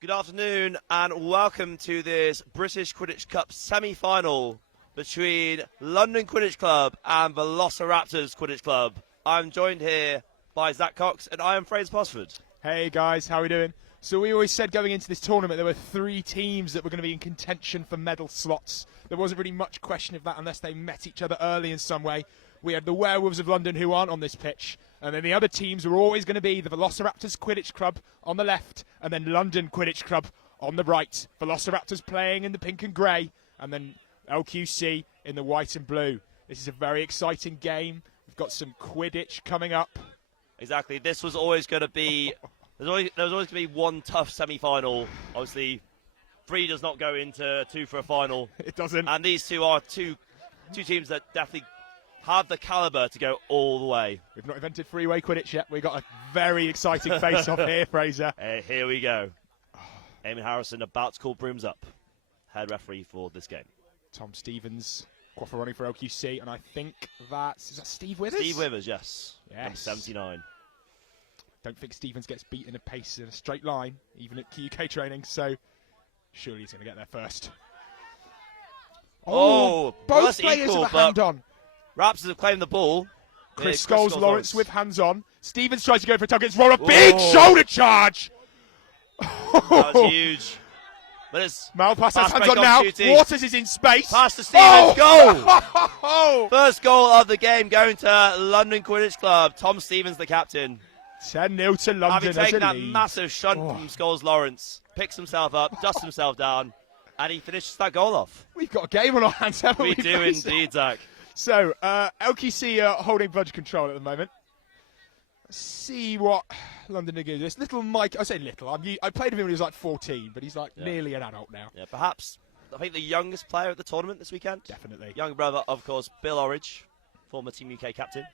Good afternoon and welcome to this British Quidditch Cup semi-final between London Quidditch Club and Velociraptors Quidditch Club. I'm joined here by Zach Cox and I am Fraser Posford. Hey guys, how are we doing? So we always said going into this tournament there were 3 teams that were going to be in contention for medal slots. There wasn't really much question of that unless they met each other early in some way. We had the Werewolves of London who aren't on this pitch, and then the other teams were always going to be the Velociraptors Quidditch Club on the left and then London Quidditch Club on the right. Velociraptors playing in the pink and grey and then LQC in the white and blue. This is a very exciting game. We've got some Quidditch coming up. Exactly, this was always going to be, there was always going to be one tough semi-final. Obviously, 3 does not go into 2 for a final. It doesn't. And these two are two teams that definitely have the calibre to go all the way. We've not invented freeway Quidditch yet. We've got a very exciting face-off here, Fraser. Here we go. Eamon Harrison about to call brooms up. Head referee for this game. Tom Stevens, quaffle running for LQC, and I think is that Steve Withers? Steve Withers, yes. Yes. Number 79. Don't think Stevens gets beaten a pace in a straight line, even at QUK training, so surely he's going to get there first. Oh, both players have a hand on. Raptors have claimed the ball. Chris Scholes-Lawrence with hands on. Stevens tries to go for a tug. It's roll a big shoulder charge. That was huge. But it's Malpass has hands on now. Shooting. Waters is in space. Pass to Stevens. Goal! First goal of the game going to London Quidditch Club. Tom Stevens, the captain. 10-0 to London. Having taken that lead. massive shunt from Scholes-Lawrence, picks himself up, dusts himself down, and he finishes that goal off. We've got a game on our hands, haven't we? We do indeed, Zach. So, LQC are holding budget control at the moment. Let's see what London are going to do. This little Mike, I say little, I played with him when he was like 14, but he's like nearly an adult now. Yeah, perhaps, I think the youngest player at the tournament this weekend. Definitely. Young brother, of course, Bill Orridge, former Team UK captain.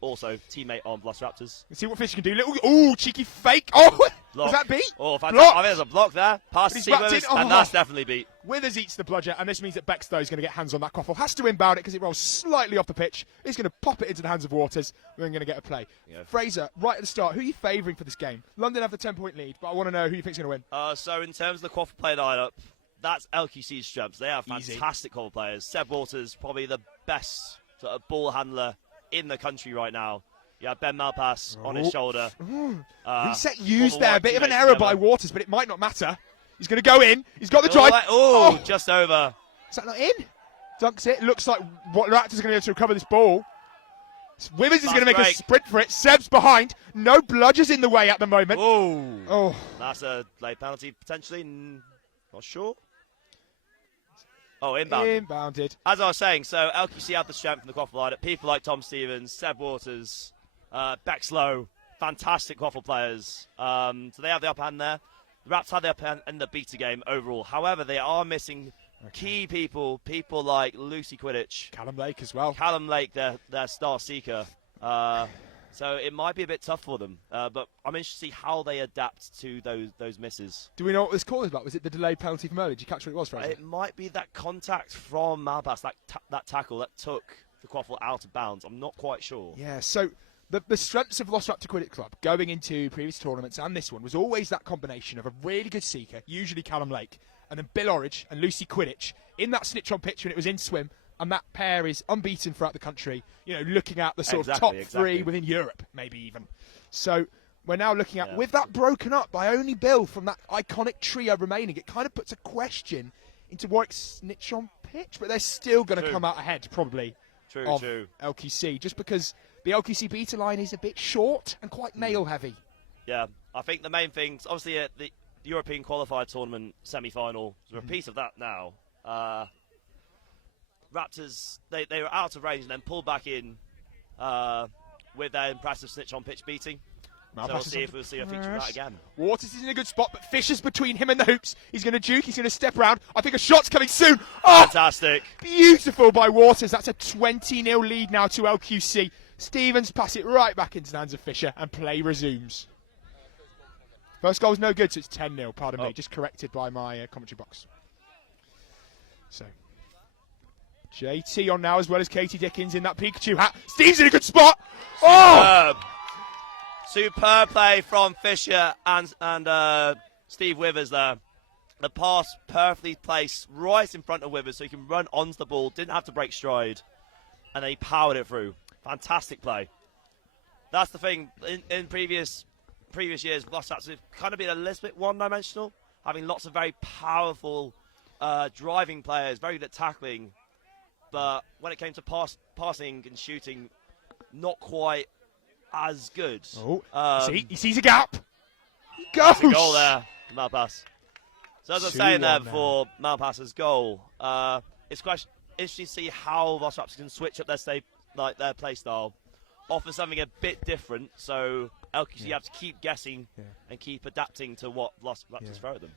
Also, teammate on Velociraptors. Let's see what Fish can do. Little, cheeky fake. Oh, block. Was that beat? Oh, fantastic. Block. I think there's a block there. Pass to Steve Withers, and that's definitely beat. Withers eats the bludger, and this means that Bextow is going to get hands on that quaffle. Has to inbound it because it rolls slightly off the pitch. He's going to pop it into the hands of Waters. We're going to get a play. Yeah. Fraser, right at the start, who are you favouring for this game? London have the 10-point lead, but I want to know who you think is going to win. So in terms of the quaffle play lineup, that's LQC's strengths. They have fantastic quaffle players. Seb Waters, probably the best sort of ball handler in the country right now. Yeah, Ben Malpass on his shoulder. Reset used there. A bit of an error by Waters, but it might not matter. He's going to go in. He's got the drive. Just over. Is that not in? Dunks it. Looks like Raptors are going to be able to recover this ball. Withers is going to make a sprint for it. Seb's behind. No bludgers in the way at the moment. Oh. That's a late penalty, potentially. Not sure. Oh, inbounded. As I was saying, so LQC have the strength in the quaffle lineup. People like Tom Stevens, Seb Waters, Bexlow, fantastic quaffle players. So they have the upper hand there. The Raps have the upper hand in the beta game overall. However, they are missing key people like Lucy Quidditch. Callum Lake as well. Callum Lake, their star seeker. So it might be a bit tough for them. But I'm interested to see how they adapt to those misses. Do we know what this call is about? Was it the delayed penalty from earlier? Did you catch what it was, Fraser? It might be that contact from Malpass, that tackle that took the quaffle out of bounds. I'm not quite sure. Yeah, so the strengths of Velociraptor Quidditch Club going into previous tournaments and this one was always that combination of a really good seeker, usually Callum Lake, and then Bill Orridge and Lucy Quidditch in that snitch on pitch when it was in swim. And that pair is unbeaten throughout the country, looking at the sort of top 3 within Europe, maybe even. So we're now looking at, with that broken up by only Bill from that iconic trio remaining, it kind of puts a question into Warwick's snitch on pitch, but they're still going to come out ahead, probably, of LQC, just because the LQC beta line is a bit short and quite male-heavy. Yeah, I think the main things, obviously the European qualified tournament semi-final, is a repeat of that now. Raptors, they were out of range and then pulled back in with their impressive snitch on pitch beating. So we'll see if we'll see a feature of that again. Waters is in a good spot, but Fisher's between him and the hoops. He's going to juke, he's going to step around. I think a shot's coming soon. Oh, fantastic. Beautiful by Waters. That's a 20-0 lead now to LQC. Stevens pass it right back into the hands of Fisher and play resumes. First goal's no good, so it's 10-0, pardon me. Just corrected by my commentary box. So JT on now as well as Katie Dickens in that Pikachu hat. Steve's in a good spot. Superb play from Fisher and Steve Withers there. The pass perfectly placed right in front of Withers so he can run onto the ball, didn't have to break stride, and then he powered it through. Fantastic play. That's the thing. In previous years, Velociraptors have kind of been a little bit one-dimensional, having lots of very powerful driving players, very good at tackling, but when it came to passing and shooting, not quite as good. He sees a gap. He goes. That's a goal there, Malpass. So as I was saying there before Malpass's goal, it's quite interesting to see how Velociraptors can switch up their play style, offer something a bit different, so LQC have to keep guessing and keep adapting to what Velociraptors throw at them.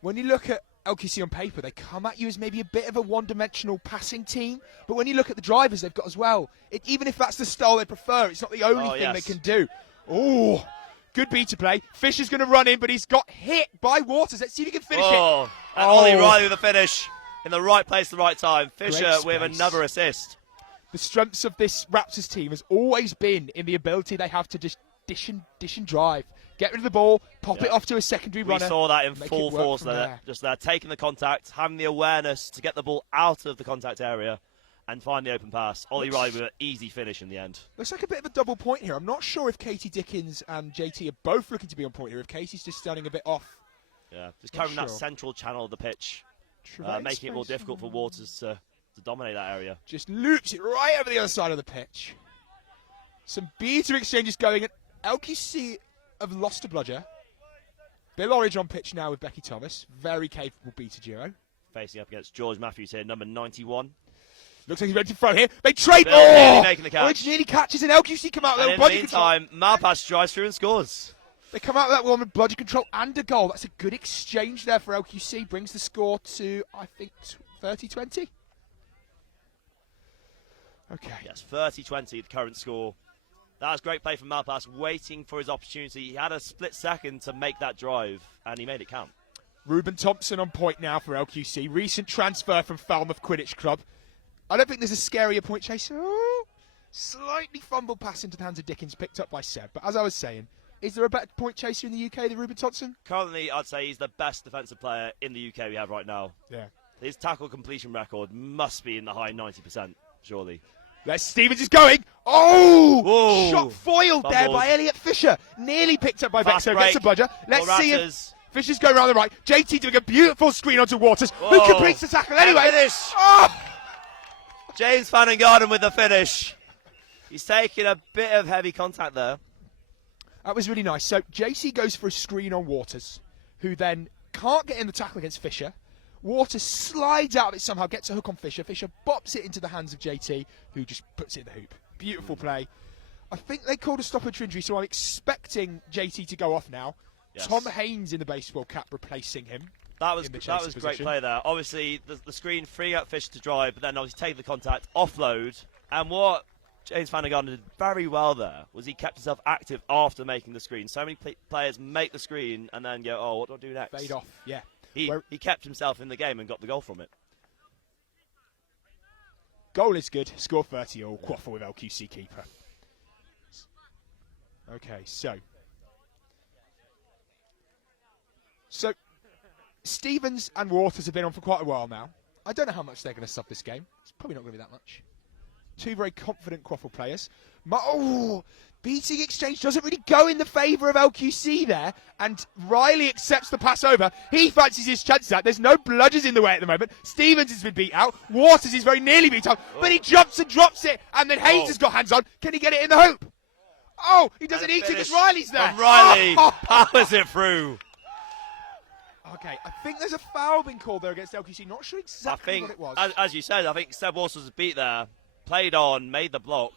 When you look at LQC on paper, they come at you as maybe a bit of a one-dimensional passing team, but when you look at the drivers they've got as well, even if that's the style they prefer, it's not the only thing they can do. Oh, good beta play. Fisher's going to run in, but he's got hit by Waters. Let's see if he can finish it. And Ollie Riley with a finish in the right place at the right time. Fisher with another assist. The strengths of this Raptors team has always been in the ability they have to just dish and drive. Get rid of the ball, pop it off to a secondary runner. We saw that in full force there. Just there, taking the contact, having the awareness to get the ball out of the contact area and find the open pass. Ollie Riley with an easy finish in the end. Looks like a bit of a double point here. I'm not sure if Katie Dickens and JT are both looking to be on point here, if Katie's just standing a bit off. Yeah, just covering that central channel of the pitch, making it more difficult for Waters to dominate that area. Just loops it right over the other side of the pitch. Some beta exchanges going, and LQC have lost a bludger. Bill Orridge on pitch now with Becky Thomas. Very capable beta duo. Facing up against George Matthews here, number 91. Looks like he's ready to throw here. They trade. Making the catch. Orridge nearly catches, and LQC come out. And in the meantime, Malpass drives through and scores. They come out of that one with bludger control and a goal. That's a good exchange there for LQC. Brings the score to, I think, 30-20. Okay. Yes, 30-20, the current score. That was great play from Malpass, waiting for his opportunity. He had a split second to make that drive, and he made it count. Ruben Thompson on point now for LQC. Recent transfer from Falmouth Quidditch Club. I don't think there's a scarier point chaser. Oh, slightly fumbled pass into the hands of Dickens, picked up by Seb. But as I was saying, is there a better point chaser in the UK than Ruben Thompson? Currently, I'd say he's the best defensive player in the UK we have right now. Yeah. His tackle completion record must be in the high 90%, surely. Stevens is going. Oh! Whoa. Shot foiled there by Elliot Fisher. Nearly picked up by Bexo. Gets a bludger. Let's see if Fisher's going around the right. JT doing a beautiful screen onto Waters, who completes the tackle anyway. Finish. Oh! James Van den Garden with the finish. He's taking a bit of heavy contact there. That was really nice. So JC goes for a screen on Waters, who then can't get in the tackle against Fisher. Waters slides out of it somehow, gets a hook on Fisher. Fisher bops it into the hands of JT, who just puts it in the hoop. Beautiful play. I think they called a stoppage for injury, so I'm expecting JT to go off now. Yes. Tom Haynes in the baseball cap replacing him. That was great play there. Obviously, the screen freeing up Fisher to drive, but then obviously take the contact, offload. And what James Van den Garden did very well there was he kept himself active after making the screen. So many players make the screen and then go, oh, what do I do next? Fade off, yeah. He kept himself in the game and got the goal from it. Goal is good. Score 30 all. Quaffle with LQC keeper. Okay, so Stevens and Waters have been on for quite a while now. I don't know how much they're going to sub this game. It's probably not going to be that much. Two very confident Quaffle players. Beating exchange doesn't really go in the favour of LQC there, and Riley accepts the pass over. He fancies his chances out. There's no bludgers in the way at the moment. Stevens has been beat out. Waters is very nearly beat out, but he jumps and drops it, and then Haynes has got hands on. Can he get it in the hoop? Oh, he doesn't need to because Riley's there. And Riley powers it through. Okay, I think there's a foul being called there against LQC. Not sure exactly what it was. As you said, I think Seb Waters was beat there, played on, made the block.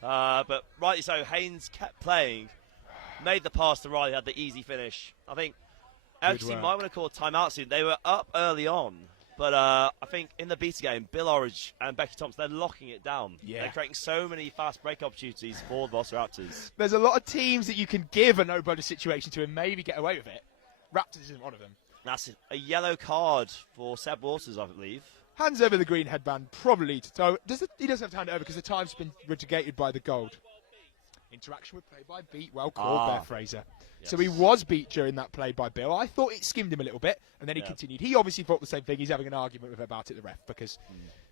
But rightly so, Haynes kept playing, made the pass to Riley, had the easy finish. I think LQC might want to call a timeout soon. They were up early on, but I think in the beta game, Bill Orridge and Becky Thompson, they're locking it down. Yeah. They're creating so many fast break opportunities for the Velociraptors. There's a lot of teams that you can give a no-bludger situation to and maybe get away with it. Raptors isn't one of them. That's a yellow card for Seb Waters, I believe. Hands over the green headband, probably. He doesn't have to hand it over because the time's been mitigated by the gold. Interaction with play by beat. Well called there, Fraser. Yes. So he was beat during that play by Bill. I thought it skimmed him a little bit, and then he Yeah. continued. He obviously thought the same thing. He's having an argument with about it, the ref, because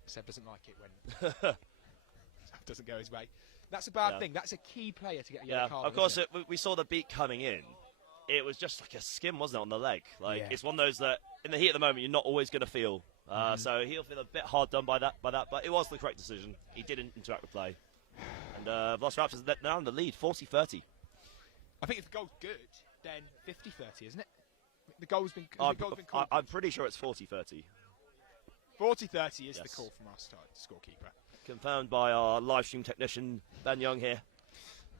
Seb doesn't like it when Seb doesn't go his way. That's a bad thing. That's a key player to get a yellow card. Of course, we saw the beat coming in. It was just like a skim, wasn't it, on the leg? Like it's one of those that in the heat of the moment you're not always going to feel. So he'll feel a bit hard done by that. But it was the correct decision. He didn't interact with play, and Velociraptors now in the lead, 40-30. I think if the goal's good, then 50-30, isn't it? The goal's been. Called. I'm pretty sure it's 40-30. 40-30 is the call from our scorekeeper. Confirmed by our live stream technician Ben Young here,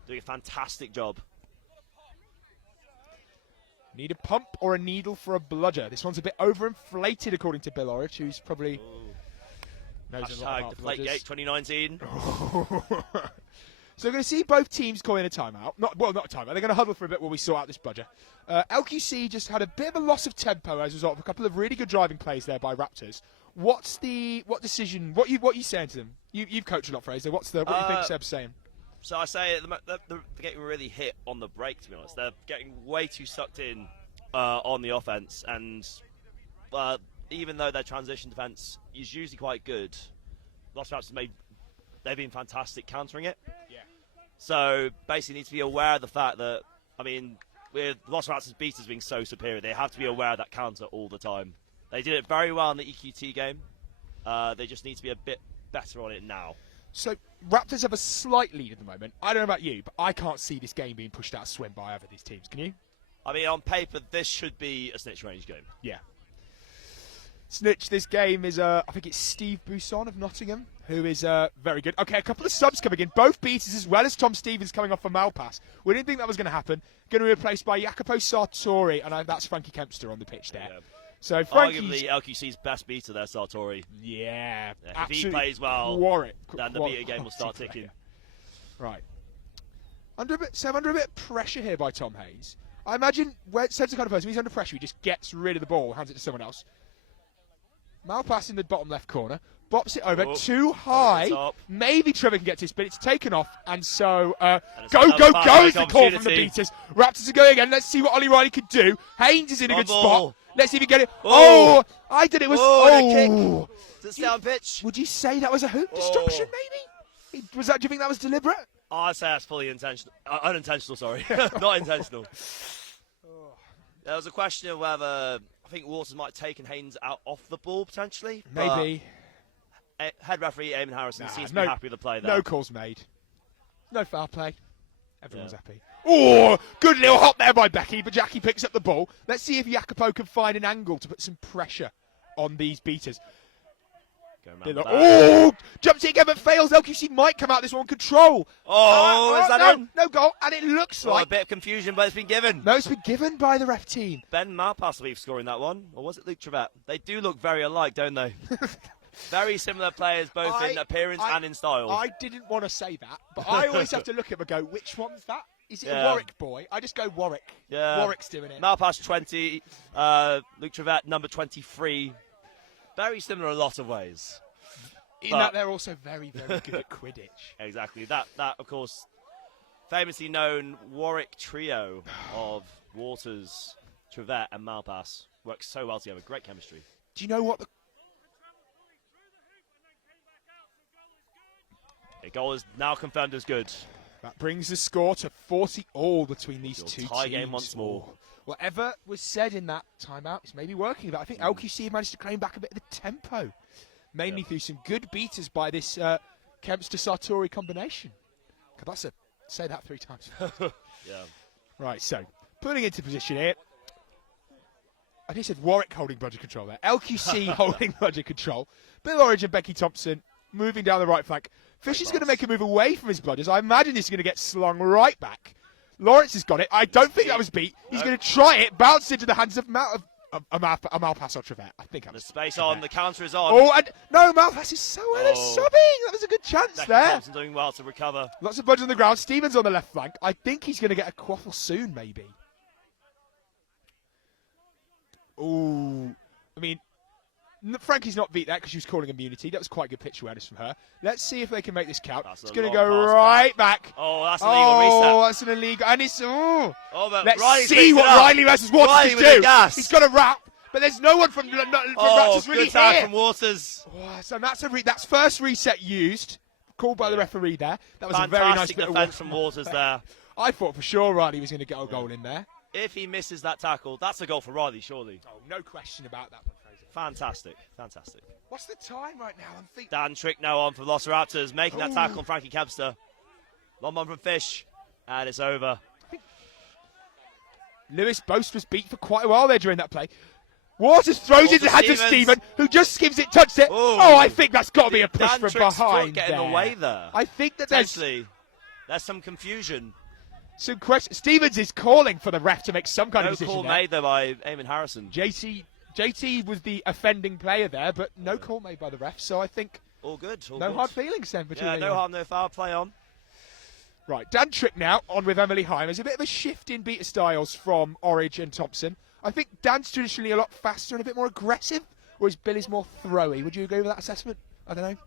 doing a fantastic job. Need a pump or a needle for a bludger? This one's a bit overinflated, according to Bill Orridge, who's probably knows a lot about Deflategate 2019. So we're going to see both teams call in a timeout. Not a timeout. They're going to huddle for a bit while we sort out this bludger. LQC just had a bit of a loss of tempo as a result of a couple of really good driving plays there by Raptors. What decision? What you saying to them? You've coached a lot, Fraser. What do you think Seb's saying? So I say they're getting really hit on the break, to be honest. They're getting way too sucked in on the offense, and even though their transition defense is usually quite good, Velociraptors they've been fantastic countering it. Yeah. So basically, need to be aware of the fact that, I mean, with Velociraptors beaters being so superior, they have to be aware of that counter all the time. They did it very well in the EQT game. They just need to be a bit better on it now. So Raptors have a slight lead at the moment. I don't know about you, but I can't see this game being pushed out of swim by either of these teams. Can you? I mean, on paper, this should be a snitch range game. Yeah. Snitch, this game is, I think it's Steve Bousson of Nottingham, who is very good. Okay, a couple of subs coming in. Both beaters as well as Tom Stevens coming off a Malpass. We didn't think that was going to happen. Going to be replaced by Jacopo Sartori, and that's Frankie Kempster on the pitch there. Yeah. So arguably LQC's best beater there, Sartori. Yeah. If he plays well, then the beater game will start ticking. Right. Under a bit of pressure here by Tom Hayes. I imagine Seb's the kind of person, he's under pressure, he just gets rid of the ball, hands it to someone else. Malpass in the bottom left corner, bops it over too high. Maybe Trevor can get to this, but it's taken off, and so go is the call from the beaters. Raptors are going again. Let's see what Ollie Riley could do. Haynes is in a good spot. Let's see if he get it. I did it. Was kick. Does it stay on pitch? Would you say that was a hoop destruction? Maybe. Do you think that was deliberate? I'd say that's fully intentional. Unintentional, sorry. Not intentional. There was a question of whether I think Waters might have taken Haynes out off the ball, potentially. Maybe. Head referee Eamon Harrison seems to be happy with the play there. No calls made. No foul play. Everyone's happy. Oh, good little hop there by Becky, but Jackie picks up the ball. Let's see if Jacopo can find an angle to put some pressure on these beaters. Jumps it again but fails. LQC might come out this one. Control. Is that in? No goal. And it looks like a bit of confusion, but it's been given. No, it's been given by the ref team. Ben Malpass will be scoring that one. Or was it Luke Trevette? They do look very alike, don't they? Very similar players, both in appearance and in style. I didn't want to say that, but I always have to look at him and go, which one's that? Is it a Warwick boy? I just go Warwick. Yeah. Warwick's doing it. Malpass 20, Luke Trevette number 23. Very similar in a lot of ways. In that they're also very, very good at Quidditch. Exactly. That, of course, famously known Warwick trio of Waters, Trevette and Malpass works so well together. Great chemistry. Do you know what the goal is now confirmed as good. That brings the score to 40-all between these two tie teams. Game once more. Whatever was said in that timeout is maybe working. But I think LQC managed to claim back a bit of the tempo, mainly through some good beaters by this Kempster-Sartori combination. Say that 3 times. Right, so putting into position here. I think he said Warwick holding bludger control there. LQC holding bludger control. Bill Orridge and Becky Thompson moving down the right flank. Fisher's going to make a move away from his bludgers. I imagine this is going to get slung right back. Lawrence has got it. I don't think that was beat. He's going to try it. Bounce into the hands of Malpass or Trevette. I think the space on. The counter is on. Malpass is so well at subbing. That was a good chance Becky there. Thompson doing well to recover. Lots of bludgers on the ground. Stevens on the left flank. I think he's going to get a quaffle soon, maybe. I mean, Frankie's not beat that because she was calling immunity. That was quite good pitch awareness from her. Let's see if they can make this count. It's going to go right back. Oh, that's an illegal reset. Oh, that's an illegal. And it's... But let's Riley see what Riley versus Waters can do. He's got a wrap, but there's no one from Raptors really good tag here. from Waters. Oh, so that's first reset used. Called by the referee there. That was a very nice defense from Waters there. I thought for sure Riley was going to get a goal in there. If he misses that tackle, that's a goal for Riley, surely. Oh, no question about that one, Fraser. Fantastic, fantastic. What's the time right now? Dan Trick now on for Velociraptors, making that tackle on Frankie Kempster. Long one from Fish, and it's over. Lewis Boast was beat for quite a while there during that play. Waters throws it in the hands of Stephen, who just skims it, touches it. Ooh. Oh, I think that's got to be a push Dan from Trick's behind getting there. away there. I think that there's some confusion. Some question. Stevens is calling for the ref to make some kind of decision. No call made there by Eamon Harrison. JT was the offending player there, but no call made by the ref. So I think all good. No hard feelings then between no harm, no foul. Play on. Right, Dan Trick now on with Emily Heim. There's a bit of a shift in beta styles from Orridge and Thompson. I think Dan's traditionally a lot faster and a bit more aggressive, whereas Billy's more throwy. Would you agree with that assessment? I don't know.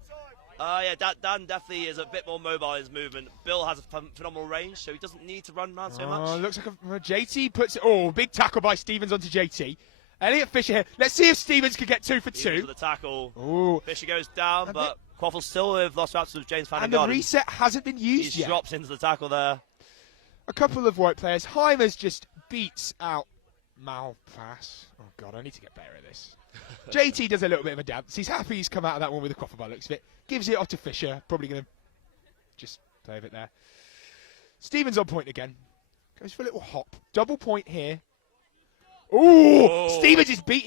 Dan definitely is a bit more mobile in his movement. Bill has a phenomenal range, so he doesn't need to run around so much. Looks like JT puts it. Oh, big tackle by Stevens onto JT. Elliot Fisher here. Let's see if Stevens can get 2 for 2. For the tackle. Ooh. Fisher goes down, but Quaffle's still with Velociraptors with James Fanning. And the reset hasn't been used yet. He drops into the tackle there. A couple of white players. Heimers just beats out Malpass. Oh, God, I need to get better at this. JT does a little bit of a dance. He's happy he's come out of that one with a Quaffle by the looks of it. Gives it off to Fisher. Probably going to just play with it there. Stevens on point again. Goes for a little hop. Double point here. Ooh, Stevens is beat.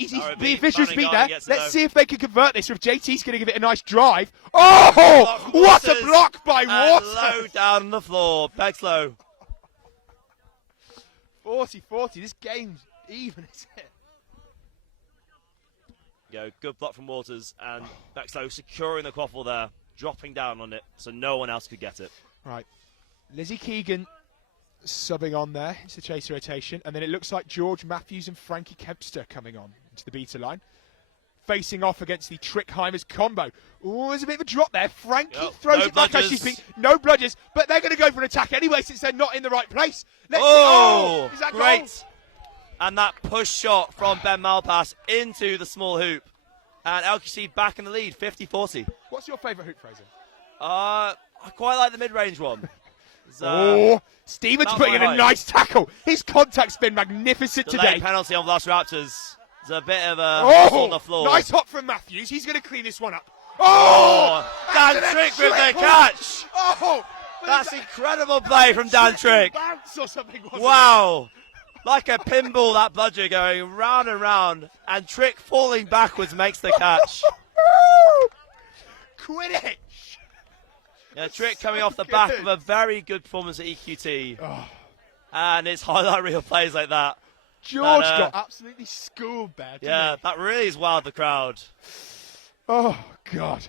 Fisher's beat there. Let's see if they can convert this. If JT's going to give it a nice drive. Oh, what a block by Waters. Low down the floor. Pegs low. 40-40. This game's even, isn't it? Good block from Waters, and Bexlow securing the Quaffle there, dropping down on it so no one else could get it. Right. Lizzie Keegan subbing on there into the chaser rotation, and then it looks like George Matthews and Frankie Kempster coming on into the beta line. Facing off against the Trickheimers combo. Oh, there's a bit of a drop there. Frankie throws it back as she's beat. No bludgers, but they're going to go for an attack anyway since they're not in the right place. Let's see. Is that great. Goal? And that push shot from Ben Malpass into the small hoop. And LQC back in the lead, 50-40. What's your favourite hoop, Fraser? I quite like the mid-range one. Stevens putting in a nice tackle. His contact's been magnificent today. Late penalty on Velociraptors. It's a bit of a on the floor. Nice hop from Matthews. He's going to clean this one up. Dan Trick with the catch. That's incredible play from Dan Trick. Bounce or something, wow. Like a pinball, that bludger going round and round, and Trick falling backwards makes the catch. Quidditch. Trick coming off the back of a very good performance at EQT. And it's highlight reel plays like that. George got absolutely schooled there. That really has wowed the crowd. Oh, God.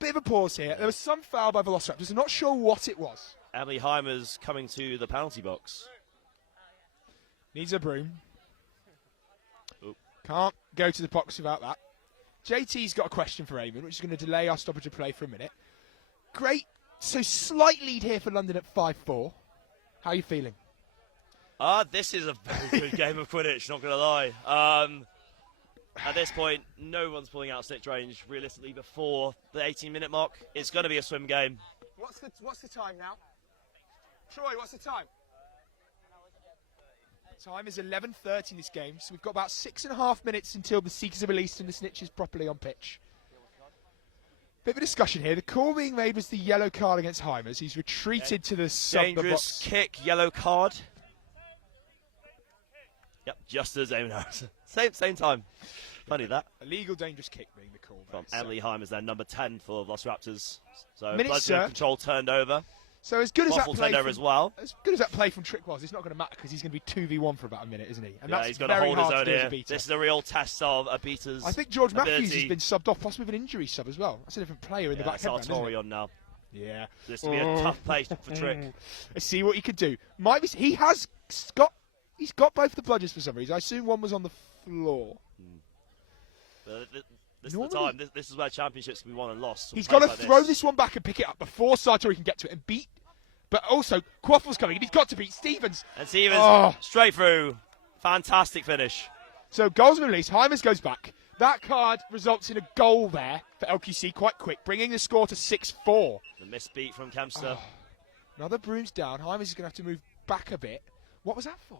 Bit of a pause here. There was some foul by Velociraptors. I'm not sure what it was. Emily Heimer's coming to the penalty box. Needs a broom. Oop. Can't go to the box without that. JT's got a question for Eamon, which is going to delay our stoppage of play for a minute. Great. So slight lead here for London at 5-4. How are you feeling? This is a very good game of Quidditch, not going to lie. At this point, no one's pulling out snitch range realistically before the 18-minute mark. It's going to be a swim game. What's the time now? Troy, what's the time? Time is 11:30 in this game, so we've got about 6.5 minutes until the Seekers are released and the snitch is properly on pitch. Bit of a discussion here. The call being made was the yellow card against Heimers. He's retreated to the sub dangerous box. Kick, yellow card. Yep, just as Eamon Harrison. Same time. Funny that. Illegal dangerous kick being the call. From Emily Heimers there, number 10 for Velociraptors. So Minutes, control turned over. So as good as that play from, as well. As good as that play from Trick was, it's not going to matter because he's going to be 2v1 for about a minute, isn't he? And he's going to hold his own here. This is a real test of a beater's I think George ability. Matthews has been subbed off, possibly with an injury sub as well. That's a different player in the back headband, isn't it? on now. Yeah. This will be a tough place for Trick. Let's see what he can do. Might be, he's got both the bludgers for some reason. I assume one was on the floor. This is the time. This is where championships can be won and lost. He's got to throw this one back and pick it up before Sartori can get to it and beat. But also, Quaffle's coming, and he's got to beat Stevens. And Stevens straight through. Fantastic finish. So goals and release. Heimers goes back. That card results in a goal there for LQC quite quick, bringing the score to 6-4. The misbeat from Kempster. Another Broom's down. Heimers is going to have to move back a bit. What was that for?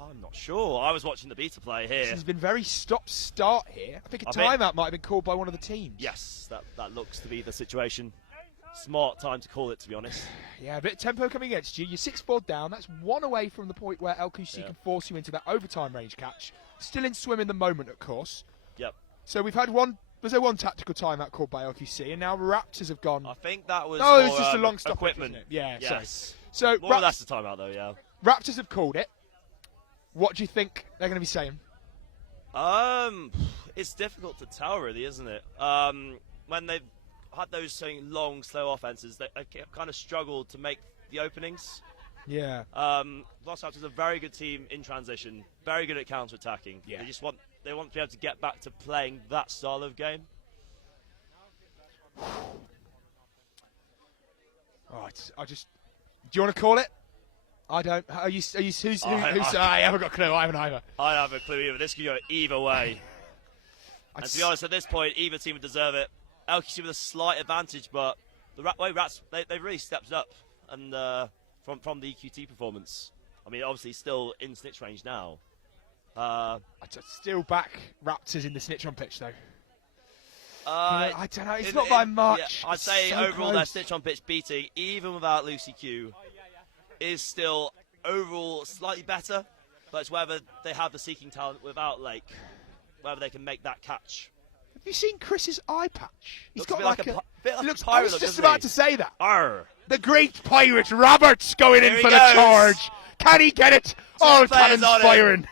I'm not sure. I was watching the beta play here. This has been very stop-start here. I think a timeout might have been called by one of the teams. Yes, that looks to be the situation. Smart time to call it, to be honest. Yeah, a bit of tempo coming against you. You're 6-4 down. That's one away from the point where LQC can force you into that overtime range catch. Still in swim in the moment, of course. Yep. So we've had one. Was there one tactical timeout called by LQC, and now Raptors have gone. I think that was. Oh, it's just a long stop equipment. Yeah. Yes. So more or less the timeout, though. Yeah. Raptors have called it. What do you think they're going to be saying? It's difficult to tell, really, isn't it? When they've had those long, slow offenses, they kind of struggled to make the openings. Yeah. Velociraptors are a very good team in transition, very good at counter-attacking. Yeah. They want to be able to get back to playing that style of game. All right. Do you want to call it? I don't. Are you? Who's? I haven't got a clue. I haven't either. I don't have a clue either. This could go either way. And to be honest, at this point, either team would deserve it. LQC with a slight advantage, but the way Rats they've really stepped up, and from the EQT performance. I mean, obviously still in snitch range now. I still back Raptors in the snitch on pitch though. I don't know. It's not by much. Yeah, I'd say so overall their snitch on pitch beating, even without Lucy Q, is still overall slightly better. But it's whether they have the seeking talent without Lake, whether they can make that catch. Have you seen Chris's eye patch? He's looks got like a bit like looks, a pirate. I was just about to say that. Arr. The great pirate Roberts going in for the charge. Can he get it? All cannons firing.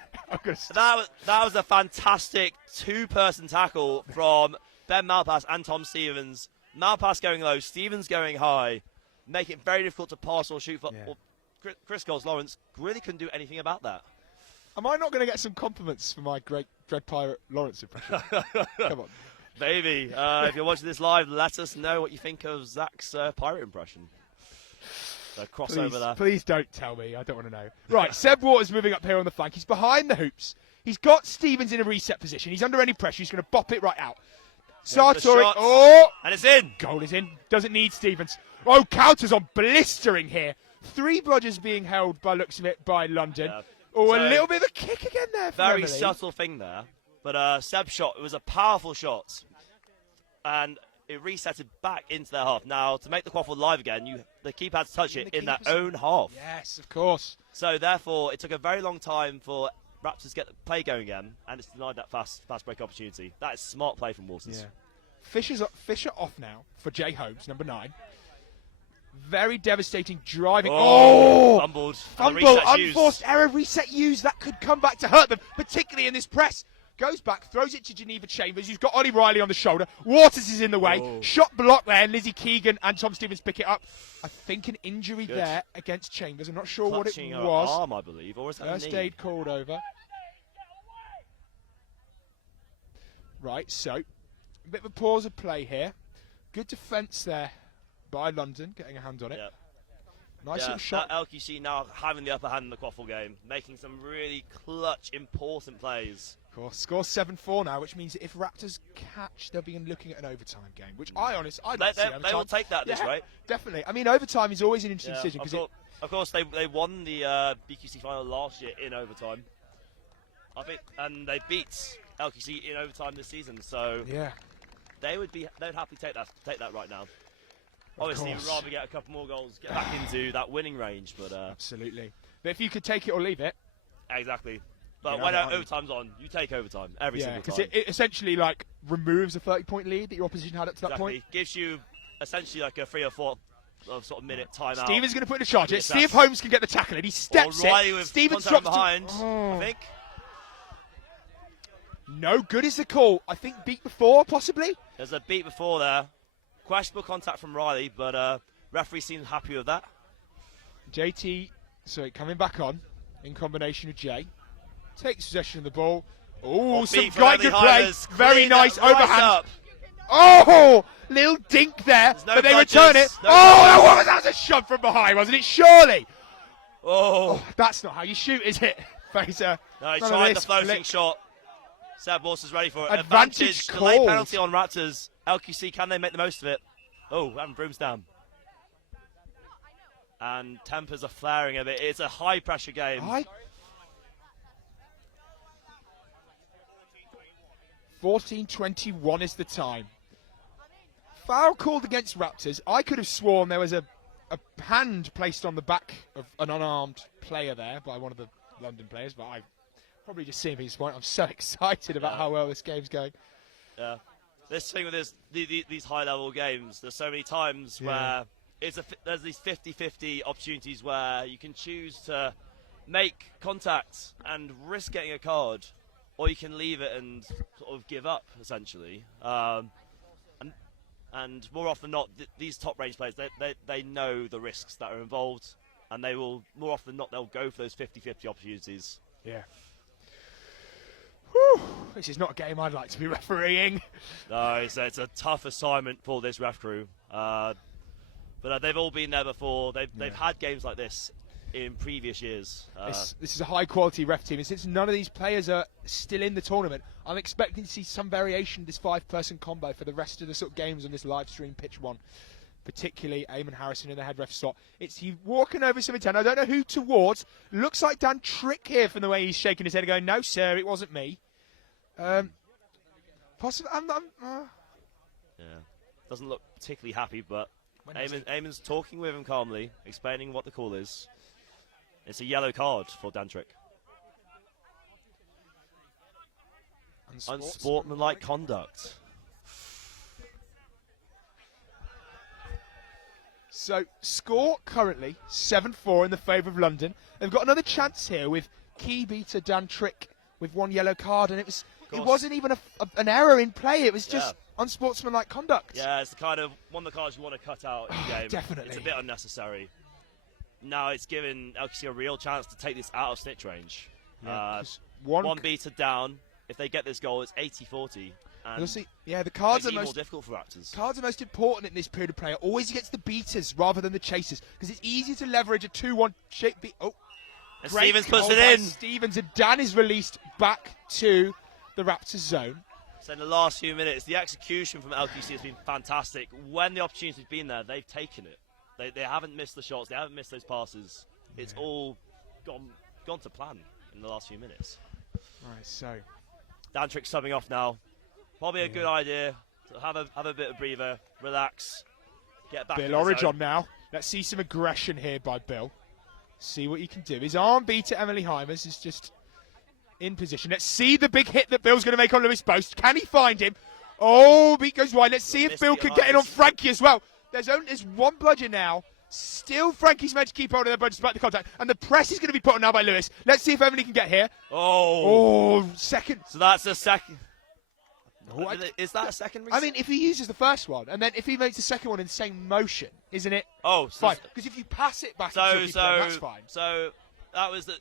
That was a fantastic two-person tackle from Ben Malpass and Tom Stevens. Malpass going low, Stevens going high, make it very difficult to pass or shoot for. Or Chris Goals Lawrence really couldn't do anything about that. Am I not going to get some compliments for my great Dread Pirate Lawrence impression? Come on. Maybe. If you're watching this live, let us know what you think of Zach's pirate impression. The crossover there. Please don't tell me. I don't want to know. Right, Seb Waters moving up here on the flank. He's behind the hoops. He's got Stevens in a reset position. He's under any pressure. He's going to bop it right out. Sartori. And it's in. Goal is in. Doesn't need Stevens. Oh, counters on blistering here. 3 bludgers being held by looks of it by London. Yeah. Oh, so a little bit of a kick again there for Very Emily. Subtle thing there. But Seb's shot, it was a powerful shot. And it reset it back into their half. Now, to make the quaffle live again, the keeper had to touch it in their own half. Yes, of course. So, therefore, it took a very long time for Raptors to get the play going again, and it's denied that fast break opportunity. That is smart play from Waters. Yeah. Fisher off now for Jay Holmes, number 9. Very devastating driving. Fumbled. Unforced error, reset use. That could come back to hurt them, particularly in this press. Goes back, throws it to Geneva Chambers, who's got Ollie Riley on the shoulder. Waters is in the way. Shot blocked there, and Lizzie Keegan and Tom Stevens pick it up. I think an injury there against Chambers. I'm not sure what it was. Arm, I believe, or is that First aid called over. Right, so a bit of a pause of play here. Good defence there by London, getting a hand on it. Yep. Nice little shot. LQC now having the upper hand in the quaffle game, making some really clutch, important plays. Of course, score 7-4 now, which means that if Raptors catch, they'll be looking at an overtime game, which I'd like to see overtime. They will take that at this rate. Definitely. I mean, overtime is always an interesting decision. Of course, they won the BQC final last year in overtime. I think, and they beat LQC in overtime this season. So they would happily take that right now. Obviously, you'd rather get a couple more goals, get back into that winning range, but absolutely. But if you could take it or leave it, exactly. But when overtime's on, you take overtime every single time. Because it essentially removes a 30-point lead that your opposition had up to that point. Gives you essentially like a 3 or 4 sort of minute timeout. Stevens going to put in a charge. See if Holmes can get the tackle, and he steps it. Stevens drops behind. I think. No good is the call. I think beat before, possibly. There's a beat before there. Questionable contact from Riley, but referee seems happy with that. JT, coming back on in combination with Jay. Takes possession of the ball. Oh, some feet from quite good Emily play. Hivers. Very Clean nice that right overhand. up. Oh, little dink there, No but they budges, return it. no That was a shot from behind, wasn't it? Surely. Oh, that's not how you shoot, is it, Fraser? no, he None of tried the this floating flick. shot. Seb Walsh is ready for it. Advantage delay called. penalty on Raptors. LQC, can they make the most of it? Oh, having brooms down. And tempers are flaring a bit. It's a high pressure game. 14:21 is the time. Foul called against Raptors. I could have sworn there was a hand placed on the back of an unarmed player there by one of the London players, but I probably just seeing his point. I'm so excited about how well this game's going. Yeah. This thing with these high-level games, there's so many times where there's these 50-50 opportunities where you can choose to make contact and risk getting a card, or you can leave it and sort of give up, essentially. And more often than not, these top-range players, they know the risks that are involved, and they will, more often than not, they'll go for those 50-50 opportunities. Yeah. Whew. This is not a game I'd like to be refereeing. No, it's a tough assignment for this ref crew. But they've all been there before. They've had games like this in previous years. This is a high-quality ref team, and since none of these players are still in the tournament, I'm expecting to see some variation in this 5-person combo for the rest of the sort of games on this live stream pitch one. Particularly Eamon Harrison in the head ref slot. It's you walking over some intent. I don't know who towards. Looks like Dan Trick here from the way he's shaking his head and going, "No, sir, it wasn't me." Possibly. Yeah, doesn't look particularly happy, but Eamon's talking with him calmly, explaining what the call is. It's a yellow card for Dan Trick. Unsportsmanlike conduct. So, score currently 7-4 in the favour of London. They've got another chance here with key beater Dan Trick with one yellow card, and it wasn't even an error in play. It was just unsportsmanlike conduct. Yeah, it's the kind of one of the cards you want to cut out in the game. Definitely. It's a bit unnecessary. Now it's given LQC a real chance to take this out of snitch range. Yeah, one beater down. If they get this goal, it's 80-40. You'll see, the cards are more difficult for Raptors. Cards are most important in this period of play. Always against the beaters rather than the chasers, because it's easier to leverage a 2-1 shape beat. Oh, and Stevens puts it in. Stevens, and Dan is released back to the Raptors zone. So in the last few minutes, the execution from LQC has been fantastic. When the opportunity's been there, they've taken it. They haven't missed the shots. They haven't missed those passes. It's all gone to plan in the last few minutes. Right, so Dan Trick subbing off now. Probably a good idea to have a bit of breather, relax, get back. Bill Orridge on now. Let's see some aggression here by Bill. See what he can do. His arm beater, Emily Hivers, is just in position. Let's see the big hit that Bill's going to make on Lewis Boast. Can he find him? Oh, beat goes wide. Let's see if Bill can get in on Frankie as well. There's one bludger now. Still, Frankie's meant to keep holding their bludger despite the contact. And the press is going to be put on now by Lewis. Let's see if Emily can get here. Oh, second. So that's a second. Is that a second reset? I mean, if he uses the first one, and then if he makes the second one in the same motion, isn't it? Oh, fine. Because if you pass it back into your player, that's fine. So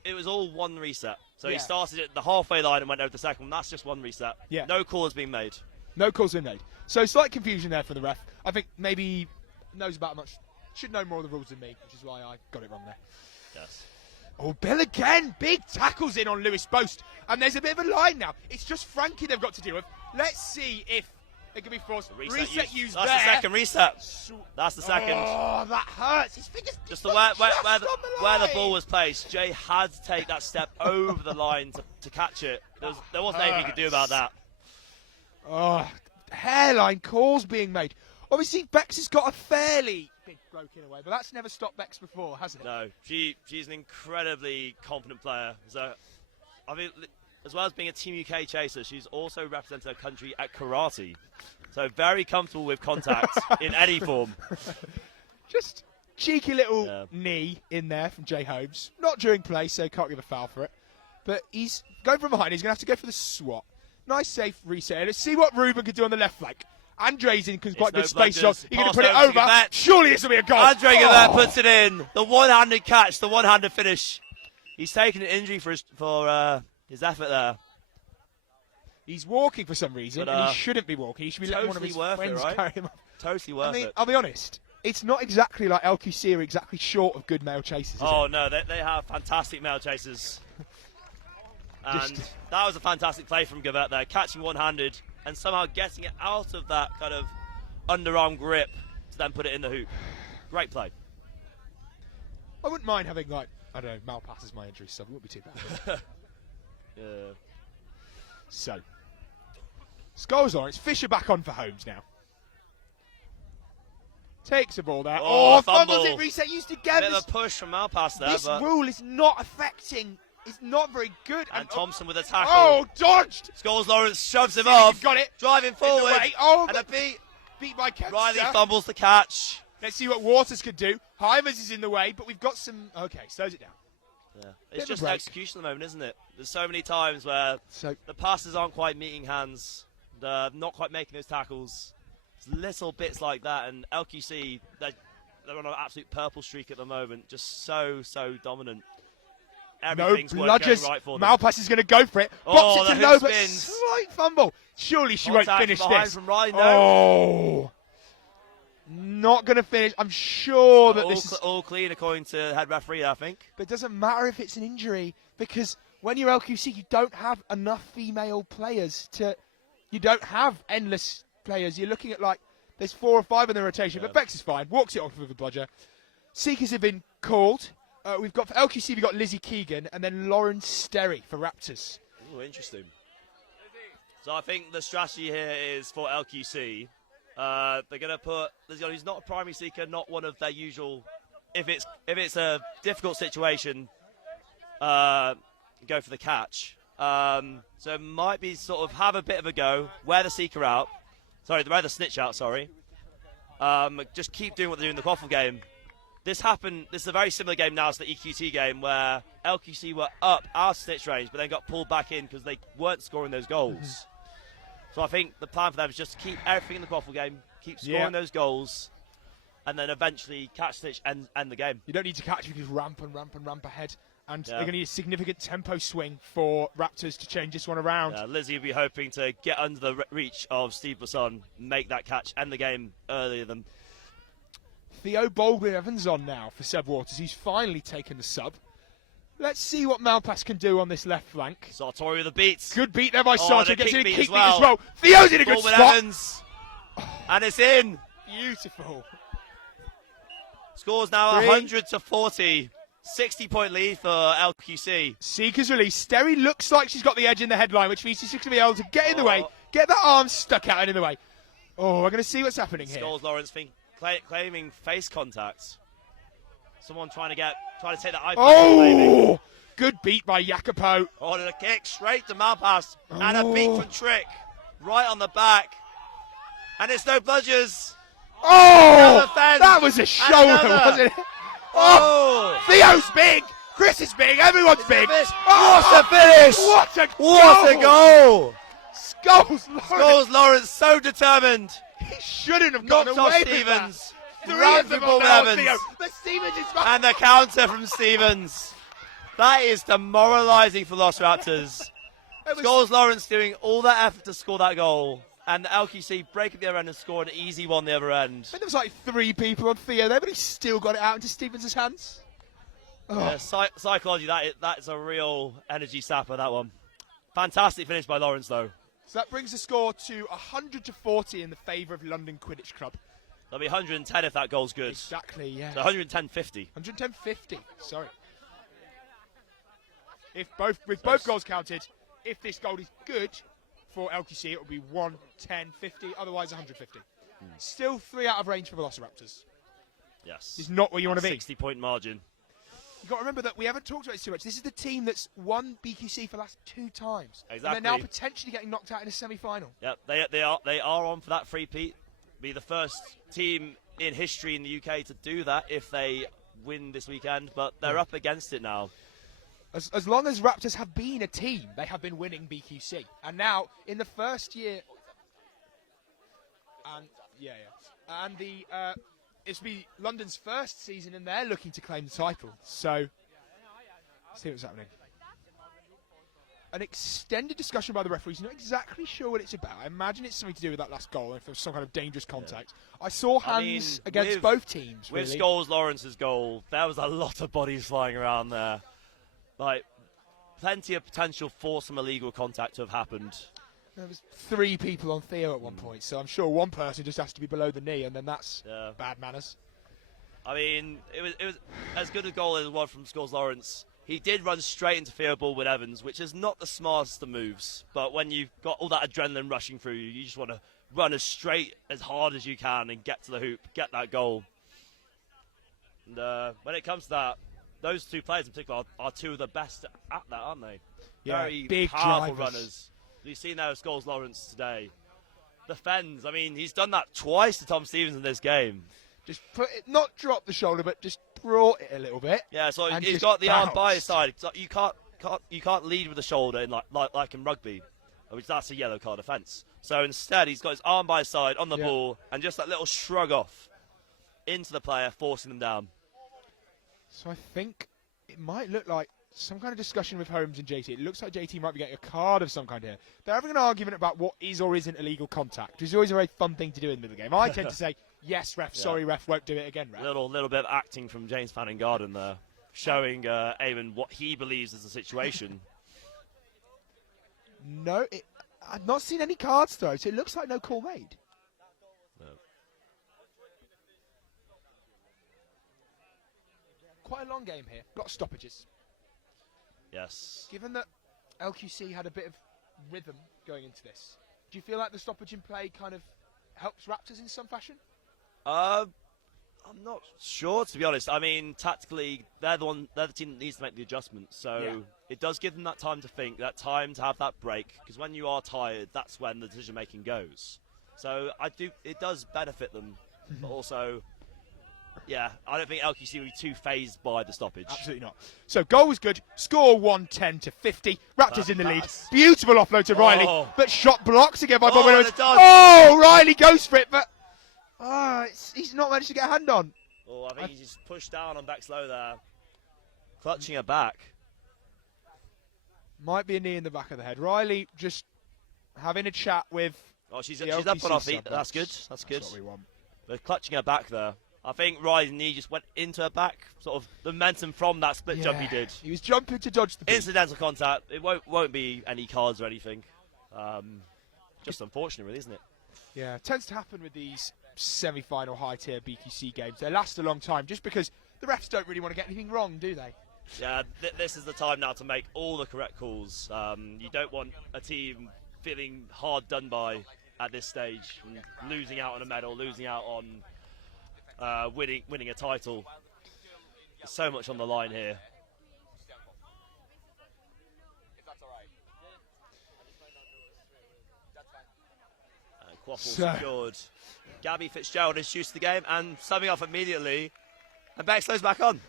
it was all one reset. So he started at the halfway line and went over the second one. That's just one reset. Yeah. No call has been made. No calls been made. So slight confusion there for the ref. I think maybe he knows about much. Should know more of the rules than me, which is why I got it wrong there. Yes. Oh, Bill again. Big tackles in on Lewis Boast. And there's a bit of a line now. It's just Frankie they've got to deal with. Let's see if it can be forced. Reset used there. That's the second reset. That's the second. Oh, that hurts. His fingers just where the ball was placed. Jay had to take that step over the line to catch it. There wasn't anything he could do about that. Oh, hairline calls being made. Obviously, Bex has got a fairly big broken away, but that's never stopped Bex before, has it? No, she's an incredibly confident player. So, I mean, as well as being a Team UK chaser, she's also represented her country at karate. So very comfortable with contact in any form. Just cheeky little knee in there from Jay Holmes. Not during play, so can't give a foul for it. But he's going from behind. He's going to have to go for the swat. Nice, safe reset. Let's see what Ruben can do on the left flank. Andre's in quite good space, so he's going to put it over. Surely this will be a goal. Andre Gavette puts it in. The one-handed catch, the one-handed finish. He's taken an injury for his effort there. He's walking for some reason, But, and he shouldn't be walking. He should be letting one of his friends carry him up. Totally worth it. I'll be honest. It's not exactly like LQC are exactly short of good male chasers. Oh, no, they have fantastic male chasers. And that was a fantastic play from Gavette there, catching one-handed and somehow getting it out of that kind of underarm grip to then put it in the hoop. Great play. I wouldn't mind having, like, I don't know, Malpass as my injury sub. It wouldn't be too bad. Yeah. So, Skulls on. It's Fisher back on for Holmes now. Takes the ball there. Oh, fumbles it, reset, used again. Bit of a push from Malpass there. This rule is not affecting, it's not very good. And Thompson with a tackle. Oh, dodged! Scholes Lawrence shoves him off. Got it. Driving forward. Oh, and a beat. Beat by Kempster. Riley fumbles the catch. Let's see what Waters could do. Hivers is in the way, but we've got some... Okay, slows it down. Yeah. It's just execution at the moment, isn't it? There's so many times where the passes aren't quite meeting hands. They're not quite making those tackles. It's little bits like that, and LQC, they're on an absolute purple streak at the moment. Just so dominant. Everything's going right for them. Malpass is going to go for it. Box it to low, but slight fumble. Surely she won't finish this. From Riley, no. Oh. Not going to finish. I'm sure that this is all clean according to head referee, I think. But it doesn't matter if it's an injury, because when you're LQC, you don't have enough female players to... You don't have endless players. You're looking at, like, there's 4 or 5 in the rotation, but Bex is fine. Walks it off with a bludger. Seekers have been called. We've got, for LQC, we've got Lizzie Keegan and then Lauren Sterry for Raptors. Ooh, interesting. So I think the strategy here is for LQC. They're going to put, he's not a primary seeker, not one of their usual, if it's a difficult situation, go for the catch. So it might be sort of have a bit of a go, wear the seeker out, wear the snitch out, just keep doing what they do in the quaffle game. This is a very similar game now to the EQT game where LQC were up our snitch range but then got pulled back in because they weren't scoring those goals. So I think the plan for them is just to keep everything in the quaffle game, keep scoring those goals, and then eventually catch snitch and end the game. You don't need to catch, you just ramp ahead. And they're going to need a significant tempo swing for Raptors to change this one around. Yeah, Lizzie will be hoping to get under the reach of Steve Blasson, make that catch, end the game earlier than... Theo Baldwin-Evans on now for Seb Waters. He's finally taken the sub. Let's see what Malpass can do on this left flank. Sartori with the beats. Good beat there by Sartori. Gets in a kick beat as well. Theo's in a good spot. Evans. And it's in. Beautiful. Scores now 100-40. 60-point lead for LQC. Seeker's release. Sterry looks like she's got the edge in the headline, which means she's going to be able to get in the way, get that arm stuck out and in the way. Oh, we're going to see what's happening here. Scholes Lawrence claiming face contact. Someone trying to take the iPad. Oh! Good beat by Jacopo. Oh, and a kick straight to Malpass. And a beat from Trick. Right on the back. And it's no bludgers. Oh! That was a shoulder, wasn't it? Oh! Theo's big! Chris is big! Everyone's big! What a finish! What a goal! Scholes Lawrence so determined. He shouldn't have gotten away with Stevens. That. 3 of them on Evans. But Stevens is and the counter from Stevens. That is demoralising for Velociraptors. Scholes Lawrence doing all that effort to score that goal. And the LQC break at the other end and score an easy one the other end. I think there was like 3 people on Theo there, but he still got it out into Stevens' hands. Oh. Yeah, psychology, that is a real energy sapper, that one. Fantastic finish by Lawrence, though. So that brings the score to 100-40 in the favour of London Quidditch Club. That'll be 110 if that goal's good. Exactly, yeah. So 110-50. 110-50, sorry. With both goals counted, if this goal is good for LQC, it will be 110-50, otherwise 150. Still 3 out of range for Velociraptors. Yes. It's not where you want to be. 60-point margin. You've got to remember that we haven't talked about this too much. This is the team that's won BQC for the last 2 times. Exactly. And they're now potentially getting knocked out in a semi-final. Yep, they are on for that three-peat. Be the first team in history in the UK to do that if they win this weekend, but they're up against it now. As long as Raptors have been a team, they have been winning BQC. And now, in the first year... And, And it's be London's first season, and they're looking to claim the title. So, let's see what's happening. an extended discussion by the referees. Not exactly sure what it's about. I imagine it's something to do with that last goal, and if there was some kind of dangerous contact. I saw hands against both teams. With really. Scholes Lawrence's goal, there was a lot of bodies flying around there. Like, plenty of potential for some illegal contact to have happened. There was 3 people on Theo at one point, so I'm sure one person just has to be below the knee, and then that's bad manners. I mean, it was as good a goal as it was from Scholes Lawrence. He did run straight into Theo Ball Evans, which is not the smartest of moves. But when you've got all that adrenaline rushing through you, you just want to run as straight, as hard as you can and get to the hoop, get that goal. And when it comes to that, those 2 players in particular are 2 of the best at that, aren't they? Yeah, very big powerful drivers. runners. You've seen that with Scholes Lawrence today. The fends, I mean, he's done that twice to Tom Stevens in this game. Just put it, not drop the shoulder, but just brought it a little bit. Yeah, so and he's just got the arm bounced. by his side. So you can't lead with the shoulder in like in rugby, which that's a yellow card offence. So instead, he's got his arm by his side on the ball and just that little shrug off into the player, forcing them down. So I think it might look like some kind of discussion with Holmes and JT. It looks like JT might be getting a card of some kind here. They're having an argument about what is or isn't illegal contact, which is always a very fun thing to do in the middle of the game. I tend to say, yes, ref, sorry, ref, won't do it again, ref. Little bit of acting from James Fanning Garden there, showing Eamon what he believes is the situation. No, I've not seen any cards thrown, so it looks like no call made. No. Quite a long game here. A lot of stoppages. Yes. Given that LQC had a bit of rhythm going into this, do you feel like the stoppage in play kind of helps Raptors in some fashion? I'm not sure, to be honest. I mean, tactically, they're the team that needs to make the adjustments. So it does give them that time to think, that time to have that break. Because when you are tired, that's when the decision making goes. So it does benefit them, but also. Yeah, I don't think LQC will be too phased by the stoppage. Absolutely not. So goal was good. Score 110-50. Raptors in the lead. Beautiful offload to Riley, but shot blocked again by Bob Williams. Oh, Riley goes for it, but he's not managed to get a hand on. Oh, I think he's just pushed down on Bexlow there, clutching her back. Might be a knee in the back of the head. Riley just having a chat with. Oh, she's up on her feet. That's good. That's good. That's what we want. They're clutching her back there. I think Riley's knee just went into her back, sort of the momentum from that split jump he did. He was jumping to dodge the beat. Incidental contact. It won't be any cards or anything. Just unfortunate, really, isn't it? Yeah, it tends to happen with these semi-final high-tier BQC games. They last a long time just because the refs don't really want to get anything wrong, do they? Yeah, this is the time now to make all the correct calls. You don't want a team feeling hard done by at this stage, and losing out on a medal, losing out on winning a title. There's so much on the line here. Quaffle secured. Gabby Fitzgerald introduced to the game and subbing off immediately. And Bexlow's back on.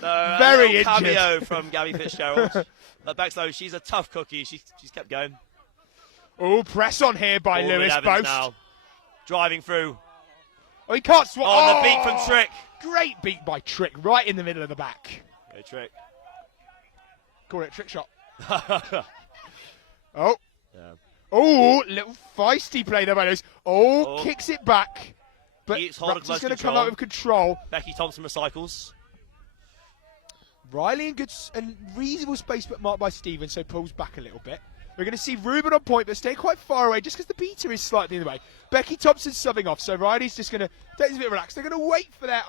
So very a cameo injured. from Gabby Fitzgerald. But Bexlow, she's a tough cookie. She's kept going. Oh, press on here by Lewis Boast. Now, driving through. Oh, he can't swap. Oh, the beat from Trick. Great beat by Trick, right in the middle of the back. Okay, Trick. Call it a trick shot. Oh. Yeah. Oh, little feisty play there by Lewis. Oh, kicks it back. But Raptors going to come out with control. Becky Thompson recycles. Riley in good and reasonable space, but marked by Stevens, so pulls back a little bit. We're going to see Ruben on point, but stay quite far away just because the beater is slightly in the way. Becky Thompson's subbing off, so Riley's just going to take this a bit relaxed. They're going to wait for their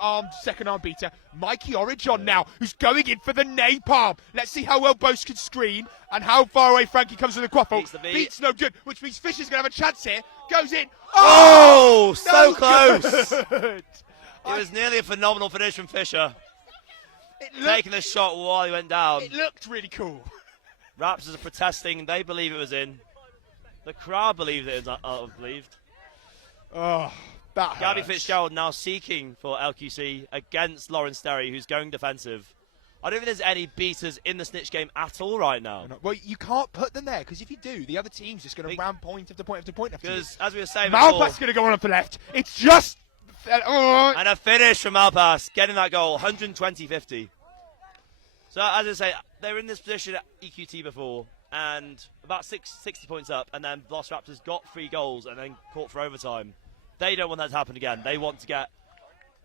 second arm beater. Mikey Orridge on now, who's going in for the napalm. Let's see how well Boast can screen and how far away Frankie comes with the quaffle. Beats no good, which means Fisher's going to have a chance here. Goes in. Oh, so no close. Good. It was nearly a phenomenal finish from Fisher. Taking the shot while he went down. It looked really cool. Raptors are protesting. They believe it was in. The crowd believed it was believed. Oh, that hurts. Gabby Fitzgerald now seeking for LQC against Lauren Sterry, who's going defensive. I don't think there's any beaters in the snitch game at all right now. Well, you can't put them there, because if you do, the other team's just going to round point after point after point after Because, as we were saying Malpass going to go on up the left. It's just... and a finish from Malpass, getting that goal, 120-50. So, as I say, they were in this position at EQT before, and about 60 points up, and then Velociraptors got 3 goals and then caught for overtime. They don't want that to happen again. They want to get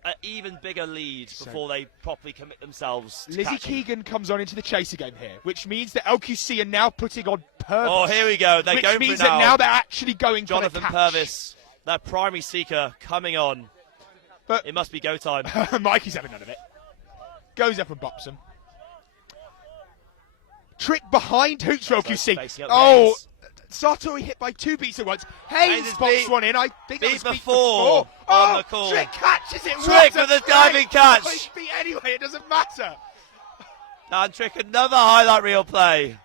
an even bigger lead before they properly commit themselves to Lizzie Keegan comes on into the chaser game here, which means that LQC are now putting on Purvis. Oh, here we go. They're going which means for it that now they're actually going Jonathan for the catch. Purvis, their primary seeker, coming on. But it must be go time. Mikey's having none of it. Goes up and bops him. Trick behind Hoops for LQC. Oh, Sartori hit by 2 beats at once. Hayes bops one in. I think that was beat before. On the call. Trick catches it. Trick with a diving catch. Oh, beat anyway, it doesn't matter. And Trick, another highlight reel play.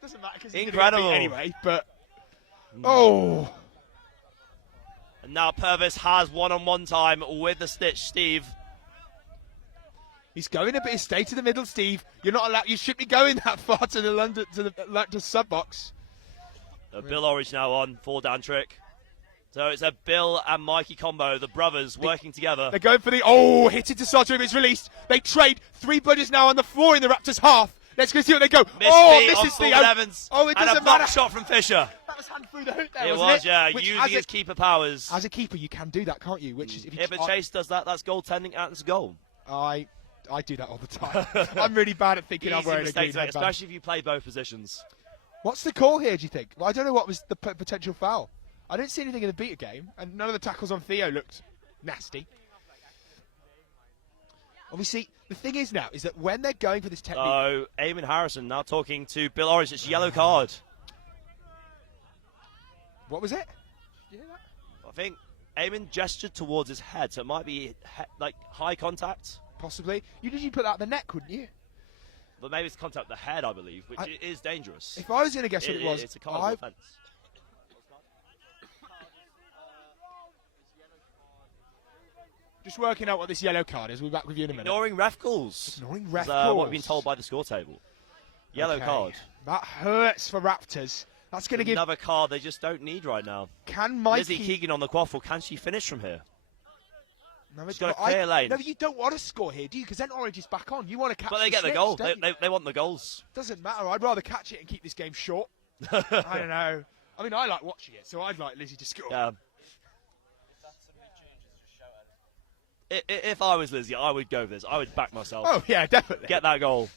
Doesn't matter because incredible anyway. But oh. And now Purvis has one-on-one time with the Stitch, Steve. He's going a bit of stay to the middle, Steve. You're not allowed. You shouldn't be going that far to the London to sub box. Bill Orridge now on 4 down Trick. So it's a Bill and Mikey combo, the brothers working together. They're going for the hit into Sartori, it's released. They trade 3 buddies now on the floor in the Raptors half. Let's go see what they go. Misses Theo. Evans. Oh, it doesn't matter. And a block shot from Fisher. That was hand through the hoop there, it wasn't was, yeah, using his keeper powers. As a keeper, you can do that, can't you? Which is if a Chase does that, that's goaltending and it's a goal. I do that all the time. I'm really bad at thinking I'm wearing a green headband. Especially if you play both positions. What's the call here, do you think? Well, I don't know what was the potential foul. I didn't see anything in the beta game, and none of the tackles on Theo looked nasty. Obviously, the thing is now, is that when they're going for this technique... Oh, Eamon Harrison now talking to Bill Orridge. It's yellow card. What was it? Did you hear that? I think Eamon gestured towards his head, so it might be like high contact. Possibly. You'd usually put that at the neck, wouldn't you? But maybe it's contact with the head, I believe, which is dangerous. If I was going to guess what it was... It's a cardinal offence. Just working out what this yellow card is. We'll be back with you in a minute. Ignoring ref calls. Ignoring ref calls. What we've been told by the score table. Yellow card. That hurts for Raptors. That's going to give... another card they just don't need right now. Can Mikey... Lizzie Keegan on the quaffle. Can she finish from here? No, she's got a clear lane. No, you don't want to score here, do you? Because then Orange is back on. You want to catch But they get the goal. They want the goals. Doesn't matter. I'd rather catch it and keep this game short. I don't know. I mean, I like watching it, so I'd like Lizzie to score. Yeah. If I was Lizzie, I would go for this. I would back myself. Oh, yeah, definitely. Get that goal.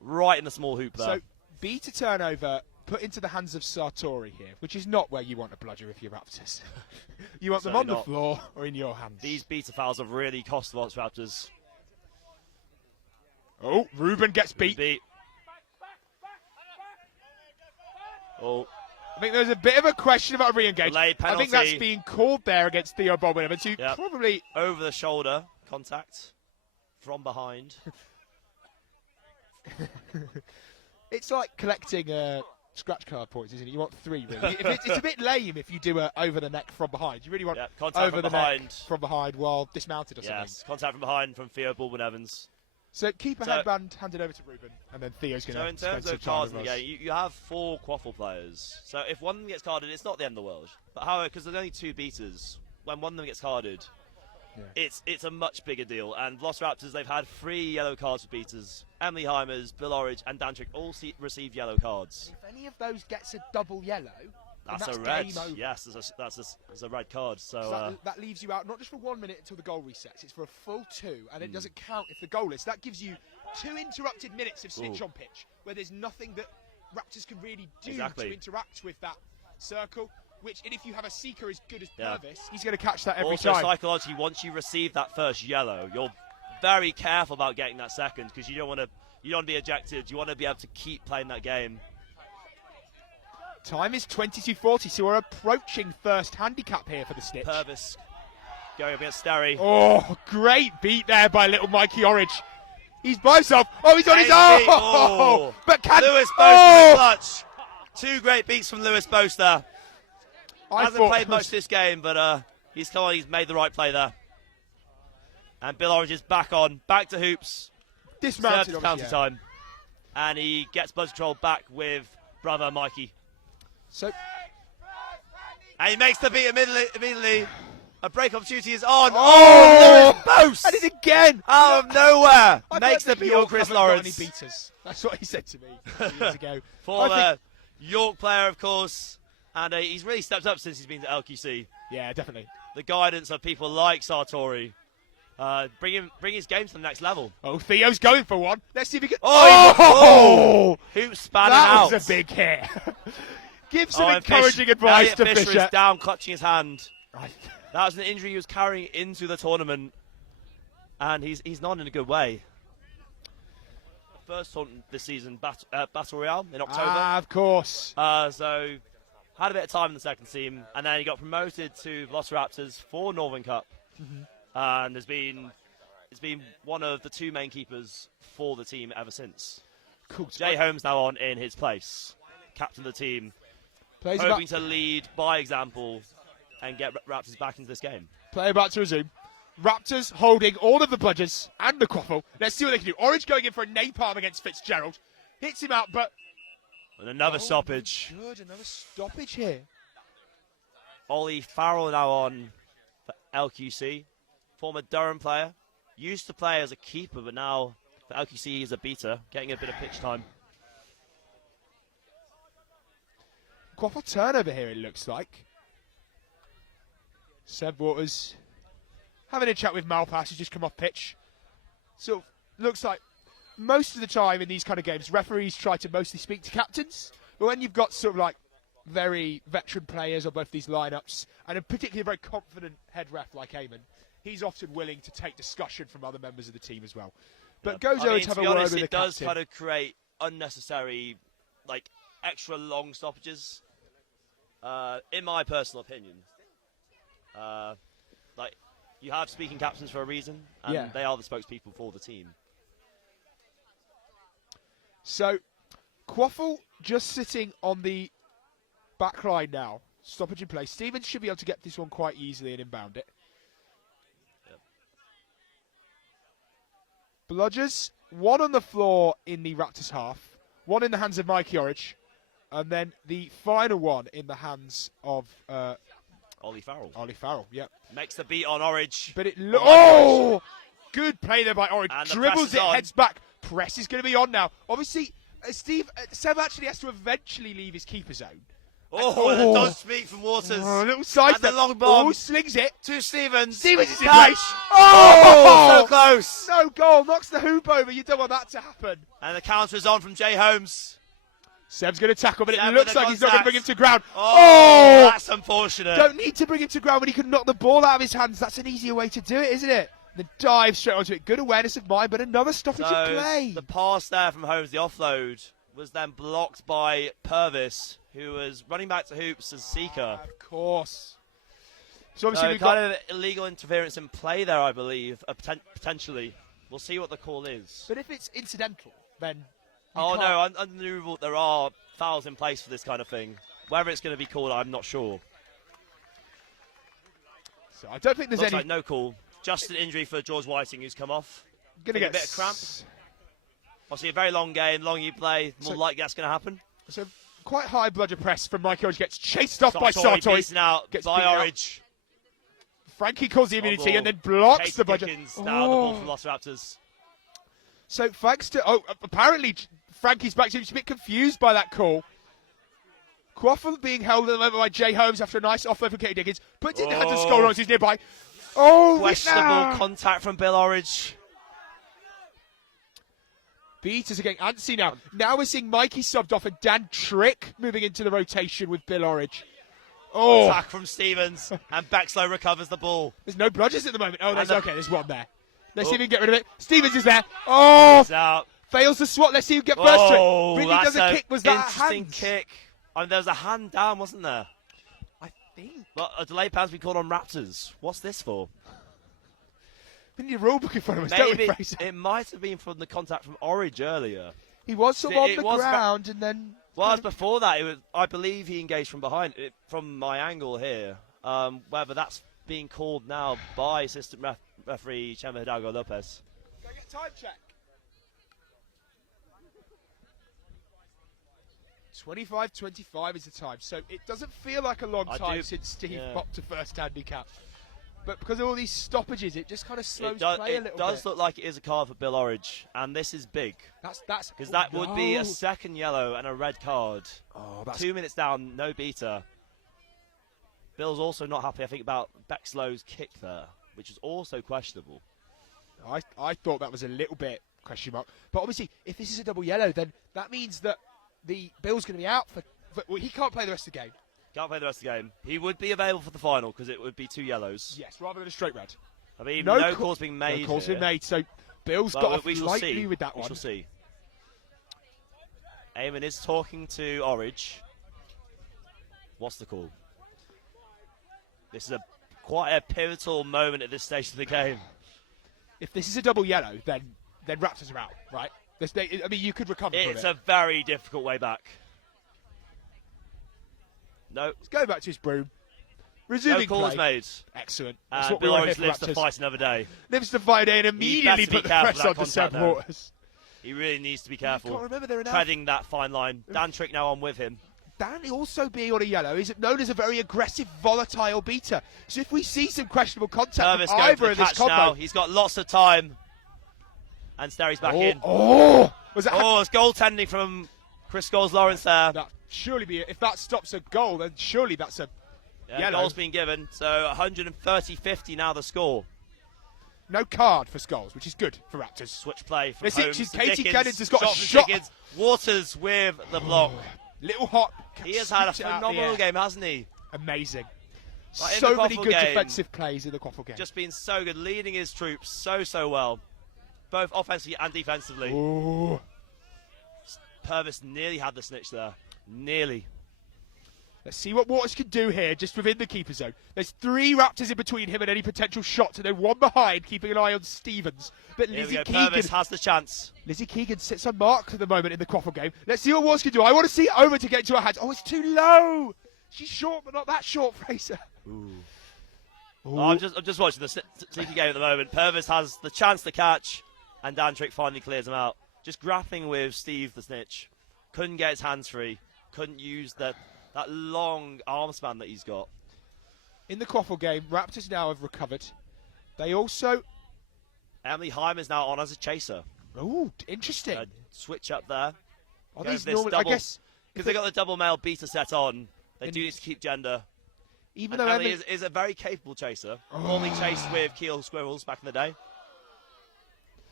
Right in the small hoop there. So, B to turnover, put into the hands of Sartori here, which is not where you want a bludger if you're Raptors. You want them on the floor or in your hands. These beta fouls have really cost the Velociraptors. Oh, Ruben gets beat. Oh. I think there's a bit of a question about a re-engage. I think that's being called there against Theo Baldwin Evans, who probably... Over the shoulder contact from behind. It's like collecting scratch card points, isn't it? You want 3, really. It's a bit lame if you do a over the neck from behind. You really want over the neck from behind while dismounted or something. Yes, contact from behind from Theo Baldwin Evans. So keeper headband handed over to Ruben, and then Theo's going to... So in terms of cards in the game, you have 4 quaffle players. So if one of them gets carded, it's not the end of the world. But however, because there's only 2 beaters, when one of them gets carded, it's a much bigger deal. And Velociraptors, they've had 3 yellow cards for beaters. Emily Heimers, Bill Orridge, and Dantrick all received yellow cards. If any of those gets a double yellow... That's a red. Yes, that's a red card. So that leaves you out not just for 1 minute until the goal resets. It's for a full 2, and it doesn't count if the goal is. That gives you 2 interrupted minutes of snitch on pitch, where there's nothing that Raptors can really do to interact with that circle. And if you have a seeker as good as Purvis, he's going to catch that every time. Also, psychologically, once you receive that first yellow, you're very careful about getting that second because you don't want to be ejected. You want to be able to keep playing that game. Time is 22:40, so we're approaching first handicap here for the Stitch. Purvis going up against Sterry. Oh, great beat there by little Mikey Orridge. He's by himself. Oh, he's on his own. Oh, but Lewis Boaster clutch. 2 great beats from Lewis Boaster. Hasn't played much this game, but he's come on. He's made the right play there. And Bill Orridge is back to hoops. Dismounted counter time, and he gets buzz control back with brother Mikey. So, and he makes the beat immediately. A break opportunity is on. Oh, Lewis Bose! And it again! Out of nowhere! I Makes the beat on Chris Lawrence. Any beaters. That's what he said to me years ago. Former York player, of course. And he's really stepped up since he's been to LQC. Yeah, definitely. The guidance of people like Sartori. Bring his game to the next level. Oh, Theo's going for one. Let's see if he can... Hoop spanning out. That was a big hit. Give some encouraging advice to Fisher. Is down, clutching his hand. That was an injury he was carrying into the tournament. And he's not in a good way. First tournament this season, Battle Royale in October. Of course. So had a bit of time in the second team, and then he got promoted to Velociraptors for Northern Cup, and has been one of the two main keepers for the team ever since. Cool. Jay Holmes now on in his place, captain of the team, hoping to lead by example and get Raptors back into this game. Play about to resume. Raptors holding all of the bludgers and the quaffle. Let's see what they can do. Orange going in for a napalm against Fitzgerald. Hits him out, but... And another stoppage. Good, another stoppage here. Ollie Farrell now on for LQC. Former Durham player. Used to play as a keeper, but now for LQC he's a beater. Getting a bit of pitch time. Quaffle turnover here, it looks like. Seb Waters having a chat with Malpass, who's just come off pitch. So, looks like most of the time in these kind of games, referees try to mostly speak to captains. But when you've got sort of like very veteran players on both these lineups, and a particularly very confident head ref like Eamon, he's often willing to take discussion from other members of the team as well. But goes over to have a word with the captain. It does kind of create unnecessary, like, extra long stoppages, in my personal opinion. Like, you have speaking captains for a reason, and they are the spokespeople for the team. So, Quaffle just sitting on the back line now. Stoppage in place. Stevens should be able to get this one quite easily and inbound it. Yep. Bludgers, one on the floor in the Raptors half, one in the hands of Mikey Orridge, and then the final one in the hands of... Ollie Farrell. Ollie Farrell, yep. Makes the beat on Orridge. But it... Good play there by Orridge. And dribbles it, heads back. Press is going to be on now. Obviously, Seb actually has to eventually leave his keeper zone. The dodge speak from Waters. A little side step. The long bomb. Slings it. To Stevens. Stevens is in place. So close. No goal. Knocks the hoop over. You don't want that to happen. And the counter is on from Jay Holmes. Seb's going to tackle, but it looks like he's not going to bring him to ground. That's unfortunate. Don't need to bring him to ground when he can knock the ball out of his hands. That's an easier way to do it, isn't it? The dive straight onto it. Good awareness of mine, but another stoppage in play. The pass there from Holmes, the offload, was then blocked by Purvis, who was running back to hoops as seeker. Of course. So obviously we've got of illegal interference in play there, I believe, potentially. We'll see what the call is. But if it's incidental, then... Under the new rule, there are fouls in place for this kind of thing. Whether it's going to be called, I'm not sure. So I don't think there's Looks any... like no call. Just an injury for George Whiting, who's come off. Going to get a bit of cramp. Obviously, a very long game, long you play. More likely that's going to happen. So quite high bludger press from Mike Orridge. Gets chased off by Sartori. Beaten out by Orridge. Frankie calls the immunity and then blocks the bludger. Now the ball from Velociraptors. So thanks to... apparently Frankie's back. Seems a bit confused by that call. Quaffle being held at the moment by Jay Holmes after a nice offload from Katie Dickens. Puts it in the hands of Skull who's nearby. Questionable contact from Bill Orridge. Beaters are getting antsy now. Now we're seeing Mikey subbed off and Dan Trick moving into the rotation with Bill Orridge. Attack from Stevens. And Bexlow recovers the ball. There's no bludgers at the moment. There's one there. Let's see if we can get rid of it. Stevens is there. Out. Fails the swat. Let's see who can get first to it. Really does a kick. Was that interesting kick? There was a hand down, wasn't there? I think. But a delay pass we called on Raptors. What's this for? We need a rule book in front of us, Maybe don't we, Fraser? It might have been from the contact from Orridge earlier. He was sort of on the ground and then... Well, before that, I believe he engaged from behind, from my angle here. Whether that's being called now by assistant referee Chema Hidalgo Lopez. Can I get a time check? 25:25 is the time, so it doesn't feel like a long time since Steve popped to first handicap. but because of all these stoppages, it just kind of slows play a little bit. It does look like it is a card for Bill Orridge, and this is big. That's because that would be a second yellow and a red card. Oh, that's 2 minutes down, no beater. Bill's also not happy, I think, about Bexlow's kick there, which is also questionable. I thought that was a little bit question mark. But obviously, if this is a double yellow, then that means that the Bill's going to be out for well, he can't play the rest of the game. Can't play the rest of the game. He would be available for the final because it would be 2 yellows. Yes, rather than a straight red. I mean, no call's being made. No call's been made, so Bill's got off lightly with that one. We shall see. Eamon is talking to Orridge. What's the call? This is quite a pivotal moment at this stage of the game. If this is a double yellow, then Raptors are out, right? I mean, you could recover from it. It's a very difficult way back. No. He's going back to his broom. Resuming no calls made. Excellent. That's what Bill Orridge lives to fight another day. Lives to fight and immediately put the press on to Seb Waters. He really needs to be careful. I can't remember they're treading that fine line. Dan Trick now on with him. Dan also being on a yellow is known as a very aggressive, volatile beater. So if we see some questionable contact from either of this combo... Now. He's got lots of time. And Sterry's back in. Oh! It's goaltending from Chris Scholes-Lawrence there. That surely be... If that stops a goal, then surely that's a yellow. Goal's been given. So 130-50 now the score. No card for Scholes, which is good for Raptors. Switch play from Holmes to Katie Dickens. Kennins has got a shot. Dickens. Waters with the block. Little hot. He has had a phenomenal game, hasn't he? Amazing. Like so many good defensive plays in the Quaffle game. Just been so good, leading his troops so well. Both offensively and defensively. Ooh. Purvis nearly had the snitch there. Nearly. Let's see what Waters can do here, just within the keeper zone. There's 3 Raptors in between him and any potential shots, and then 1 behind, keeping an eye on Stevens. But Lizzie Keegan... Purvis has the chance. Lizzie Keegan sits on Mark at the moment in the Quaffle game. Let's see what Waters can do. I want to see it over to get into her hands. Oh, it's too low. She's short, but not that short, Fraser. Ooh. Oh, I'm just watching the sneaky game at the moment. Purvis has the chance to catch, and Dan Trick finally clears him out. Just grappling with Steve the snitch. Couldn't get his hands free. Couldn't use that long arm span that he's got. In the Quaffle game, Raptors now have recovered. They also... Emily Heim is now on as a chaser. Oh, interesting. Switch up there. Are these normal? I guess... Because they got the double male beater set on, they do need to keep gender. Even though Emily is a very capable chaser. Normally chased with Keel Squirrels back in the day. I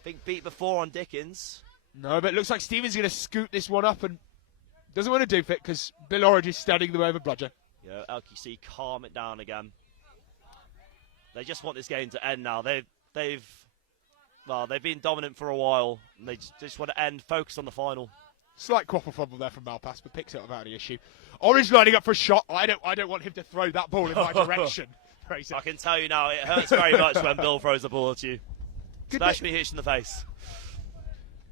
think beat before on Dickens. No, but it looks like Stevens going to scoot this one up and doesn't want to doof it because Bill Orridge is standing them over Bludger. Yeah, LQC calm it down again. They just want this game to end now. They've been dominant for a while, and they just want to end. Focus on the final. Slight Quaffle fumble there from Malpass, but picks it up without any issue. Orridge lining up for a shot. I don't want him to throw that ball in my direction. Fraser. I can tell you now, it hurts very much when Bill throws the ball at you, especially hits in the face.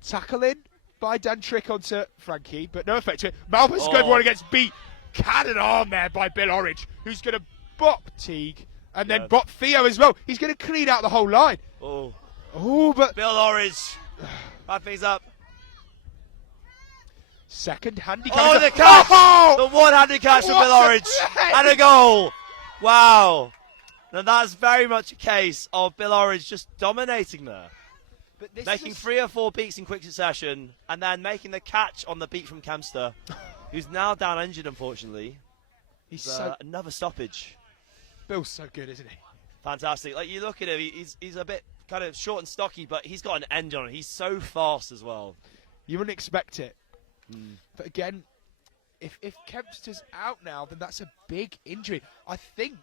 Tackle in by Dan Trick onto Frankie, but no effect to it. Malpass going one against beat. Cannon arm there by Bill Orridge, who's going to bop Teague and then bop Theo as well. He's going to clean out the whole line. But Bill Orridge, wrap things up. Second handicap. Oh, the catch! The one-handed catch from Bill Orridge and a goal. Wow. Now that's very much a case of Bill Orridge just dominating there. Making 3 or 4 beats in quick succession, and then making the catch on the beat from Kempster, who's now down injured, unfortunately. He's another stoppage. Bill's so good, isn't he? Fantastic. Like, you look at him, he's a bit kind of short and stocky, but he's got an engine on it. He's so fast as well. You wouldn't expect it. But again, if Kempster's out now, then that's a big injury. I think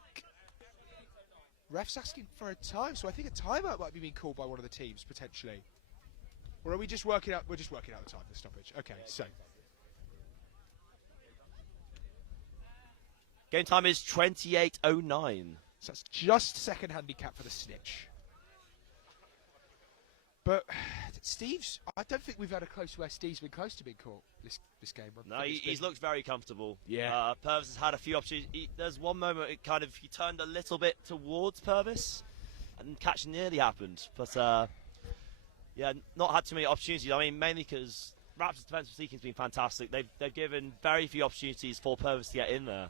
ref's asking for a time, so I think a timeout might be being called by one of the teams, potentially. Or are we just working out? We're just working out the time, the stoppage. Okay, so. Game time is 28:09. So that's just second handicap for the snitch. But Steve's, I don't think we've had a close where Steve's been close to being caught this game. No, he's looked very comfortable. Yeah. Purvis has had a few opportunities. There's one moment he turned a little bit towards Purvis, and catch nearly happened. But not had too many opportunities. I mean, mainly because Raptors' defensive seeking's been fantastic. They've given very few opportunities for Purvis to get in there.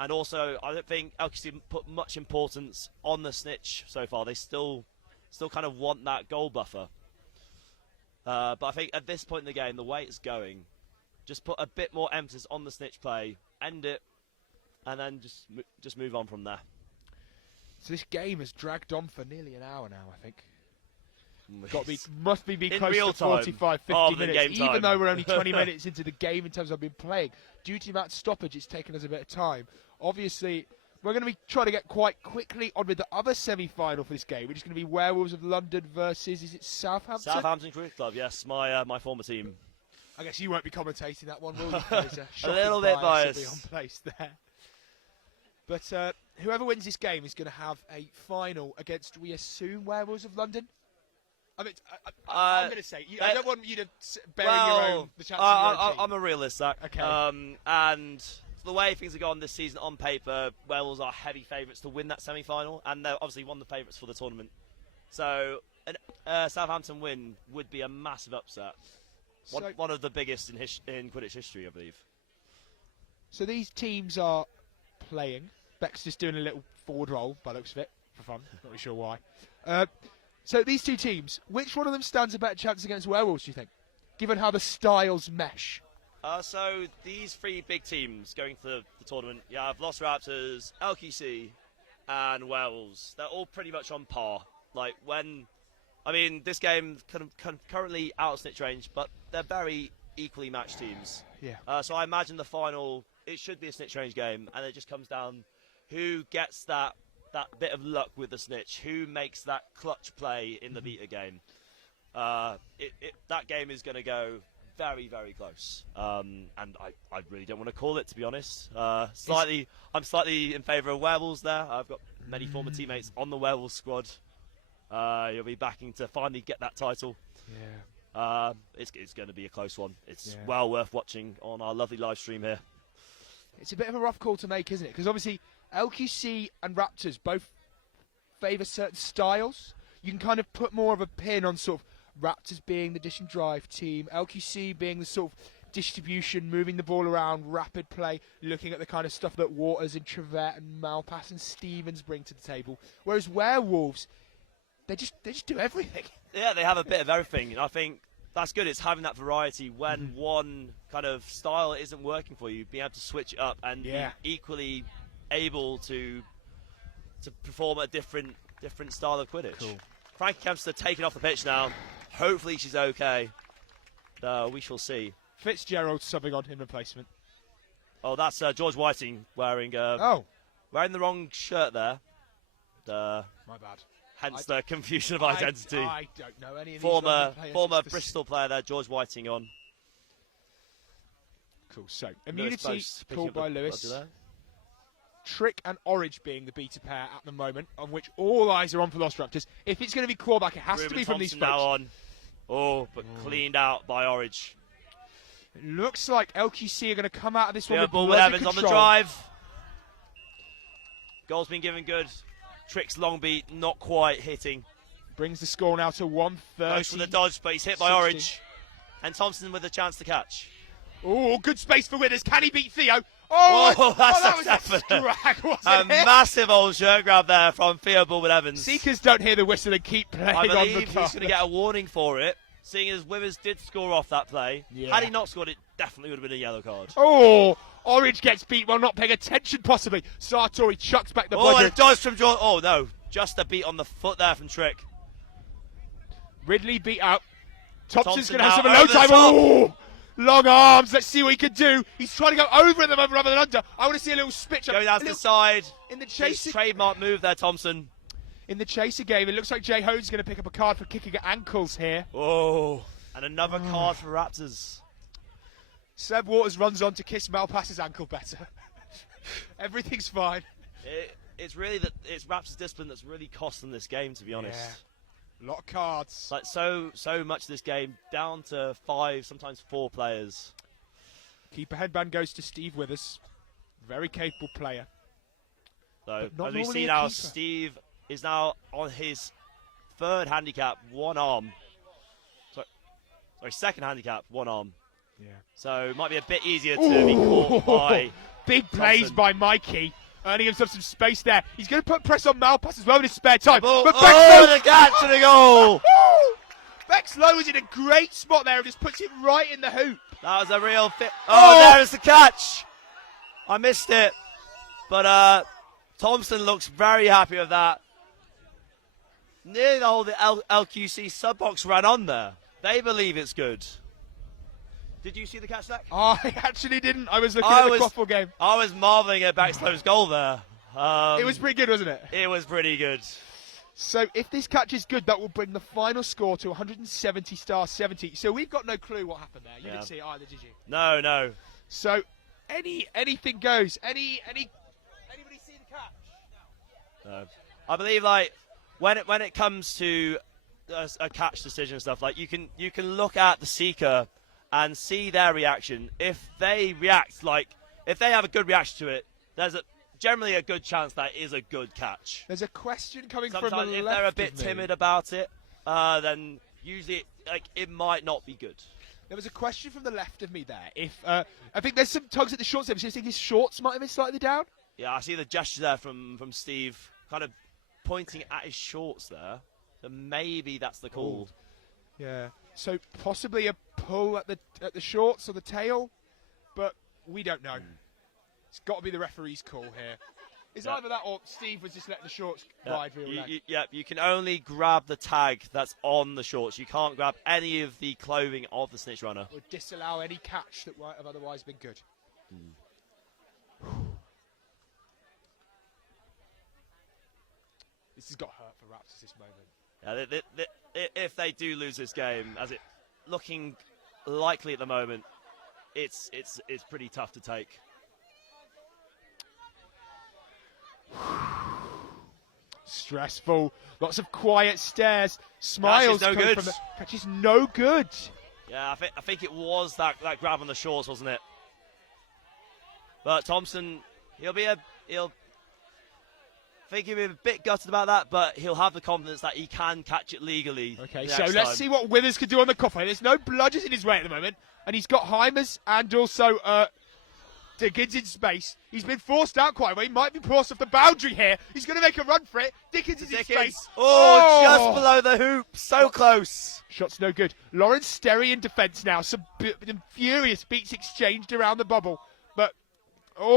And also, I don't think LQC put much importance on the snitch so far. They still kind of want that goal buffer. But I think at this point in the game, the way it's going, just put a bit more emphasis on the snitch play, end it, and then just move on from there. So this game has dragged on for nearly an hour now, I think. Must be close to 45, 50 minutes, even though we're only 20 minutes into the game in terms of been playing. Due to the amount of stoppage, it's taken us a bit of time. Obviously, we're going to be trying to get quite quickly on with the other semi-final for this game, which is going to be Werewolves of London versus, is it Southampton? Southampton Cricket Club, yes, my former team. I guess you won't be commentating that one, will you, Fraser? A little bit biased. Will be on place there. But whoever wins this game is going to have a final against, we assume, Werewolves of London? I mean, I'm going to say, I don't want you to bury your own, the chances of your own team. I'm a realist, Zach. Okay. And the way things have gone this season on paper, Werewolves are heavy favourites to win that semi-final, and they're obviously one of the favourites for the tournament. So a Southampton win would be a massive upset. One of the biggest in Quidditch history, I believe. So these teams are playing. Beck's just doing a little forward roll, by the looks of it, for fun. Not really sure why. So these two teams, which one of them stands a better chance against Werewolves, do you think? Given how the styles mesh. So these three big teams going to the tournament, you have Velociraptors, LQC, and Werewolves. They're all pretty much on par. This game currently out of snitch range, but they're very equally matched teams. Yeah. So I imagine the final, it should be a snitch range game, and it just comes down who gets that bit of luck with the snitch, who makes that clutch play in the beta game. That game is going to go very, very close. And I really don't want to call it, to be honest. I'm slightly in favour of Werewolves there. I've got many former teammates on the Werewolves squad. You'll be backing to finally get that title. Yeah. It's going to be a close one. It's well worth watching on our lovely live stream here. It's a bit of a rough call to make, isn't it? Because obviously LQC and Raptors both favour certain styles. You can kind of put more of a pin on sort of Raptors being the dish and drive team, LQC being the sort of distribution, moving the ball around, rapid play, looking at the kind of stuff that Waters and Trevette and Malpass and Stevens bring to the table. Whereas Werewolves, they just do everything. Yeah, they have a bit of everything, and I think that's good. It's having that variety when one kind of style isn't working for you, being able to switch it up and be equally able to perform a different style of Quidditch. Cool. Frankie Kempster taking off the pitch now. Hopefully she's okay. We shall see. Fitzgerald subbing on in replacement. Oh, that's George Whiting wearing the wrong shirt there. My bad. Hence the confusion of identity. I don't know any of these former Bristol player there, George Whiting on. Cool. So immunity called by Lewis. Trick and Orange being the beta pair at the moment, on which all eyes are on Velociraptors. If it's going to be clawback, it has to be from these folks. Now on. Cleaned out by Orange. It looks like LQC are going to come out of this one with ball with Evans on the drive. Goal's been given good. Trick's long beat, not quite hitting. Brings the score now to 130. Goes for the dodge, but he's hit by Orange. And Thompson with a chance to catch. Oh, good space for Withers. Can he beat Theo? That was a drag, wasn't a it? massive old shirt grab there from Theo Bullwood-Evans. Seekers don't hear the whistle and keep playing on the I believe card. he's going to get a warning for it, seeing as Withers did score off that play. Yeah. Had he not scored, it definitely would have been a yellow card. Oh, Orange gets beat while not paying attention, possibly. Sartori chucks back the and it does from George. Oh, no. Just a beat on the foot there from Trick. Ridley beat out. Thompson's going to now have some alone time. Oh! Long arms, let's see what he can do. He's trying to go over them rather than under. I want to see a little spitch up. Going down to the side. In the chase. Trademark move there, Thompson. In the chaser game, it looks like Jay Hode's going to pick up a card for kicking at ankles here. Oh, and another card for Raptors. Seb Waters runs on to kiss Malpass's ankle better. Everything's fine. It's Raptors' discipline that's really costing this game, to be honest. Yeah. A lot of cards. Like so much of this game down to 5, sometimes 4 players. Keeper headband goes to Steve Withers. Very capable player. So as we see now, Steve is now on his 3rd handicap, 1 arm. Sorry, 2nd handicap, 1 arm. Yeah. So it might be a bit easier to be caught by big plays Thompson. by Mikey, earning himself some space there. He's going to put press on Malpass as well in his spare time. But Bexlow, the catch and the goal! Bexlow is in a great spot there and just puts it right in the hoop. That was a real fit. Oh, there's the catch. I missed it. But Thompson looks very happy with that. Nearly the whole LQC sub-box ran on there. They believe it's good. Did you see the catch, Zach? I actually didn't. I was looking at the Quaffle game. I was marveling at Bexlow's goal there. It was pretty good, wasn't it? It was pretty good. So if this catch is good, that will bring the final score to 170-70. So we've got no clue what happened there. You didn't see it either, did you? No. So anything goes. Anybody see the catch? No. I believe when it comes to a catch decision and stuff, you can look at the seeker and see their reaction. If they react if they have a good reaction to it, there's generally a good chance that is a good catch. There's a question coming Sometimes from the if left. they're a bit timid about it, then usually it might not be good. There was a question from the left of me there. If I think there's some tugs at the shorts there. Do you think his shorts might have been slightly down? Yeah, I see the gesture there from Steve, kind of pointing at his shorts there. So maybe that's the call. Ooh. Yeah. So possibly a pull at the shorts or the tail, but we don't know. It's got to be the referee's call here. It's either that or Steve was just letting the shorts ride real leg. You can only grab the tag that's on the shorts. You can't grab any of the clothing of the snitch runner. Or disallow any catch that might have otherwise been good. This has got hurt for Raptors this moment. Yeah, if they do lose this game, as it looking likely at the moment, it's pretty tough to take. Stressful. Lots of quiet stares. Smiles. No good. Catch is no good. Yeah, I think it was that grab on the shorts, wasn't it? But Thompson, he'll be a bit gutted about that, but he'll have the confidence that he can catch it legally. Okay, so let's see what Withers can do on the coffin. There's no bludgers in his way at the moment, and he's got Heimers and also Dickens in space. He's been forced out quite well. He might be forced off the boundary here. He's going to make a run for it. Dickens is in space. Oh, just below the hoop. So close. Shot's no good. Lawrence Sterry in defence now. Some furious beats exchanged around the bubble. But, Mikey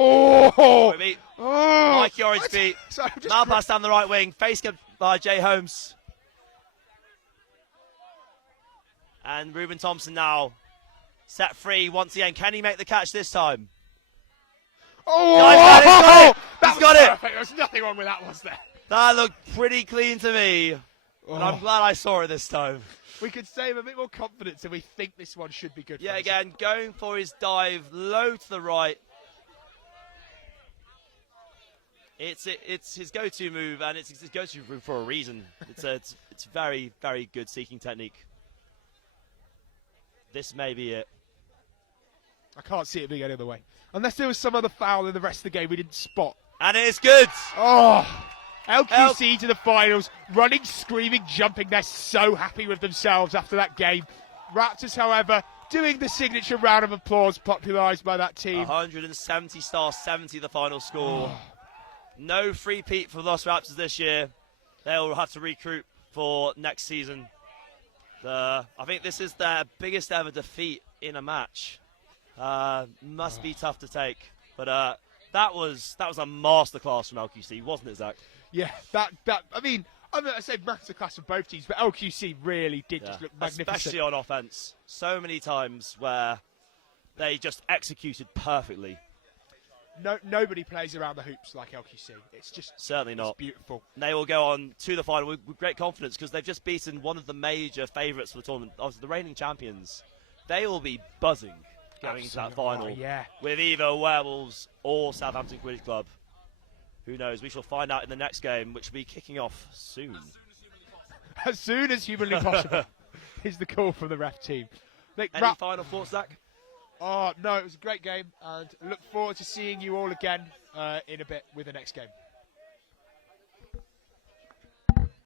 Orange beat. Malpass down the right wing. Face cut by Jay Holmes. And Ruben Thompson now set free once again. Can he make the catch this time? He's got it! There was nothing wrong with that, was there? That looked pretty clean to me. And I'm glad I saw it this time. We could save a bit more confidence, and we think this one should be good. Yeah, again, going for his dive low to the right. It's his go-to move, and it's his go-to move for a reason. It's very, very good seeking technique. This may be it. I can't see it being any other way. Unless there was some other foul in the rest of the game we didn't spot. And it is good. LQC to the finals. Running, screaming, jumping. They're so happy with themselves after that game. Raptors, however, doing the signature round of applause popularised by that team. 170-70 the final score. No three-peat for the Velociraptors this year. They'll have to recruit for next season. I think this is their biggest ever defeat in a match. Must be tough to take, but that was a masterclass from LQC, wasn't it, Zach? Yeah, I mean, I'm going to say masterclass for both teams, but LQC really did just look magnificent, especially on offense. So many times where they just executed perfectly. Nobody plays around the hoops like LQC. It's just certainly not. It's beautiful. And they will go on to the final with great confidence because they've just beaten one of the major favourites for the tournament, obviously the reigning champions. They will be buzzing going into that final with either Werewolves or Southampton Quidditch Club. Who knows? We shall find out in the next game, which will be kicking off soon. As soon as humanly possible is the call from the ref team. Any final thoughts, Zach? Oh, no, it was a great game, and look forward to seeing you all again in a bit with the next game.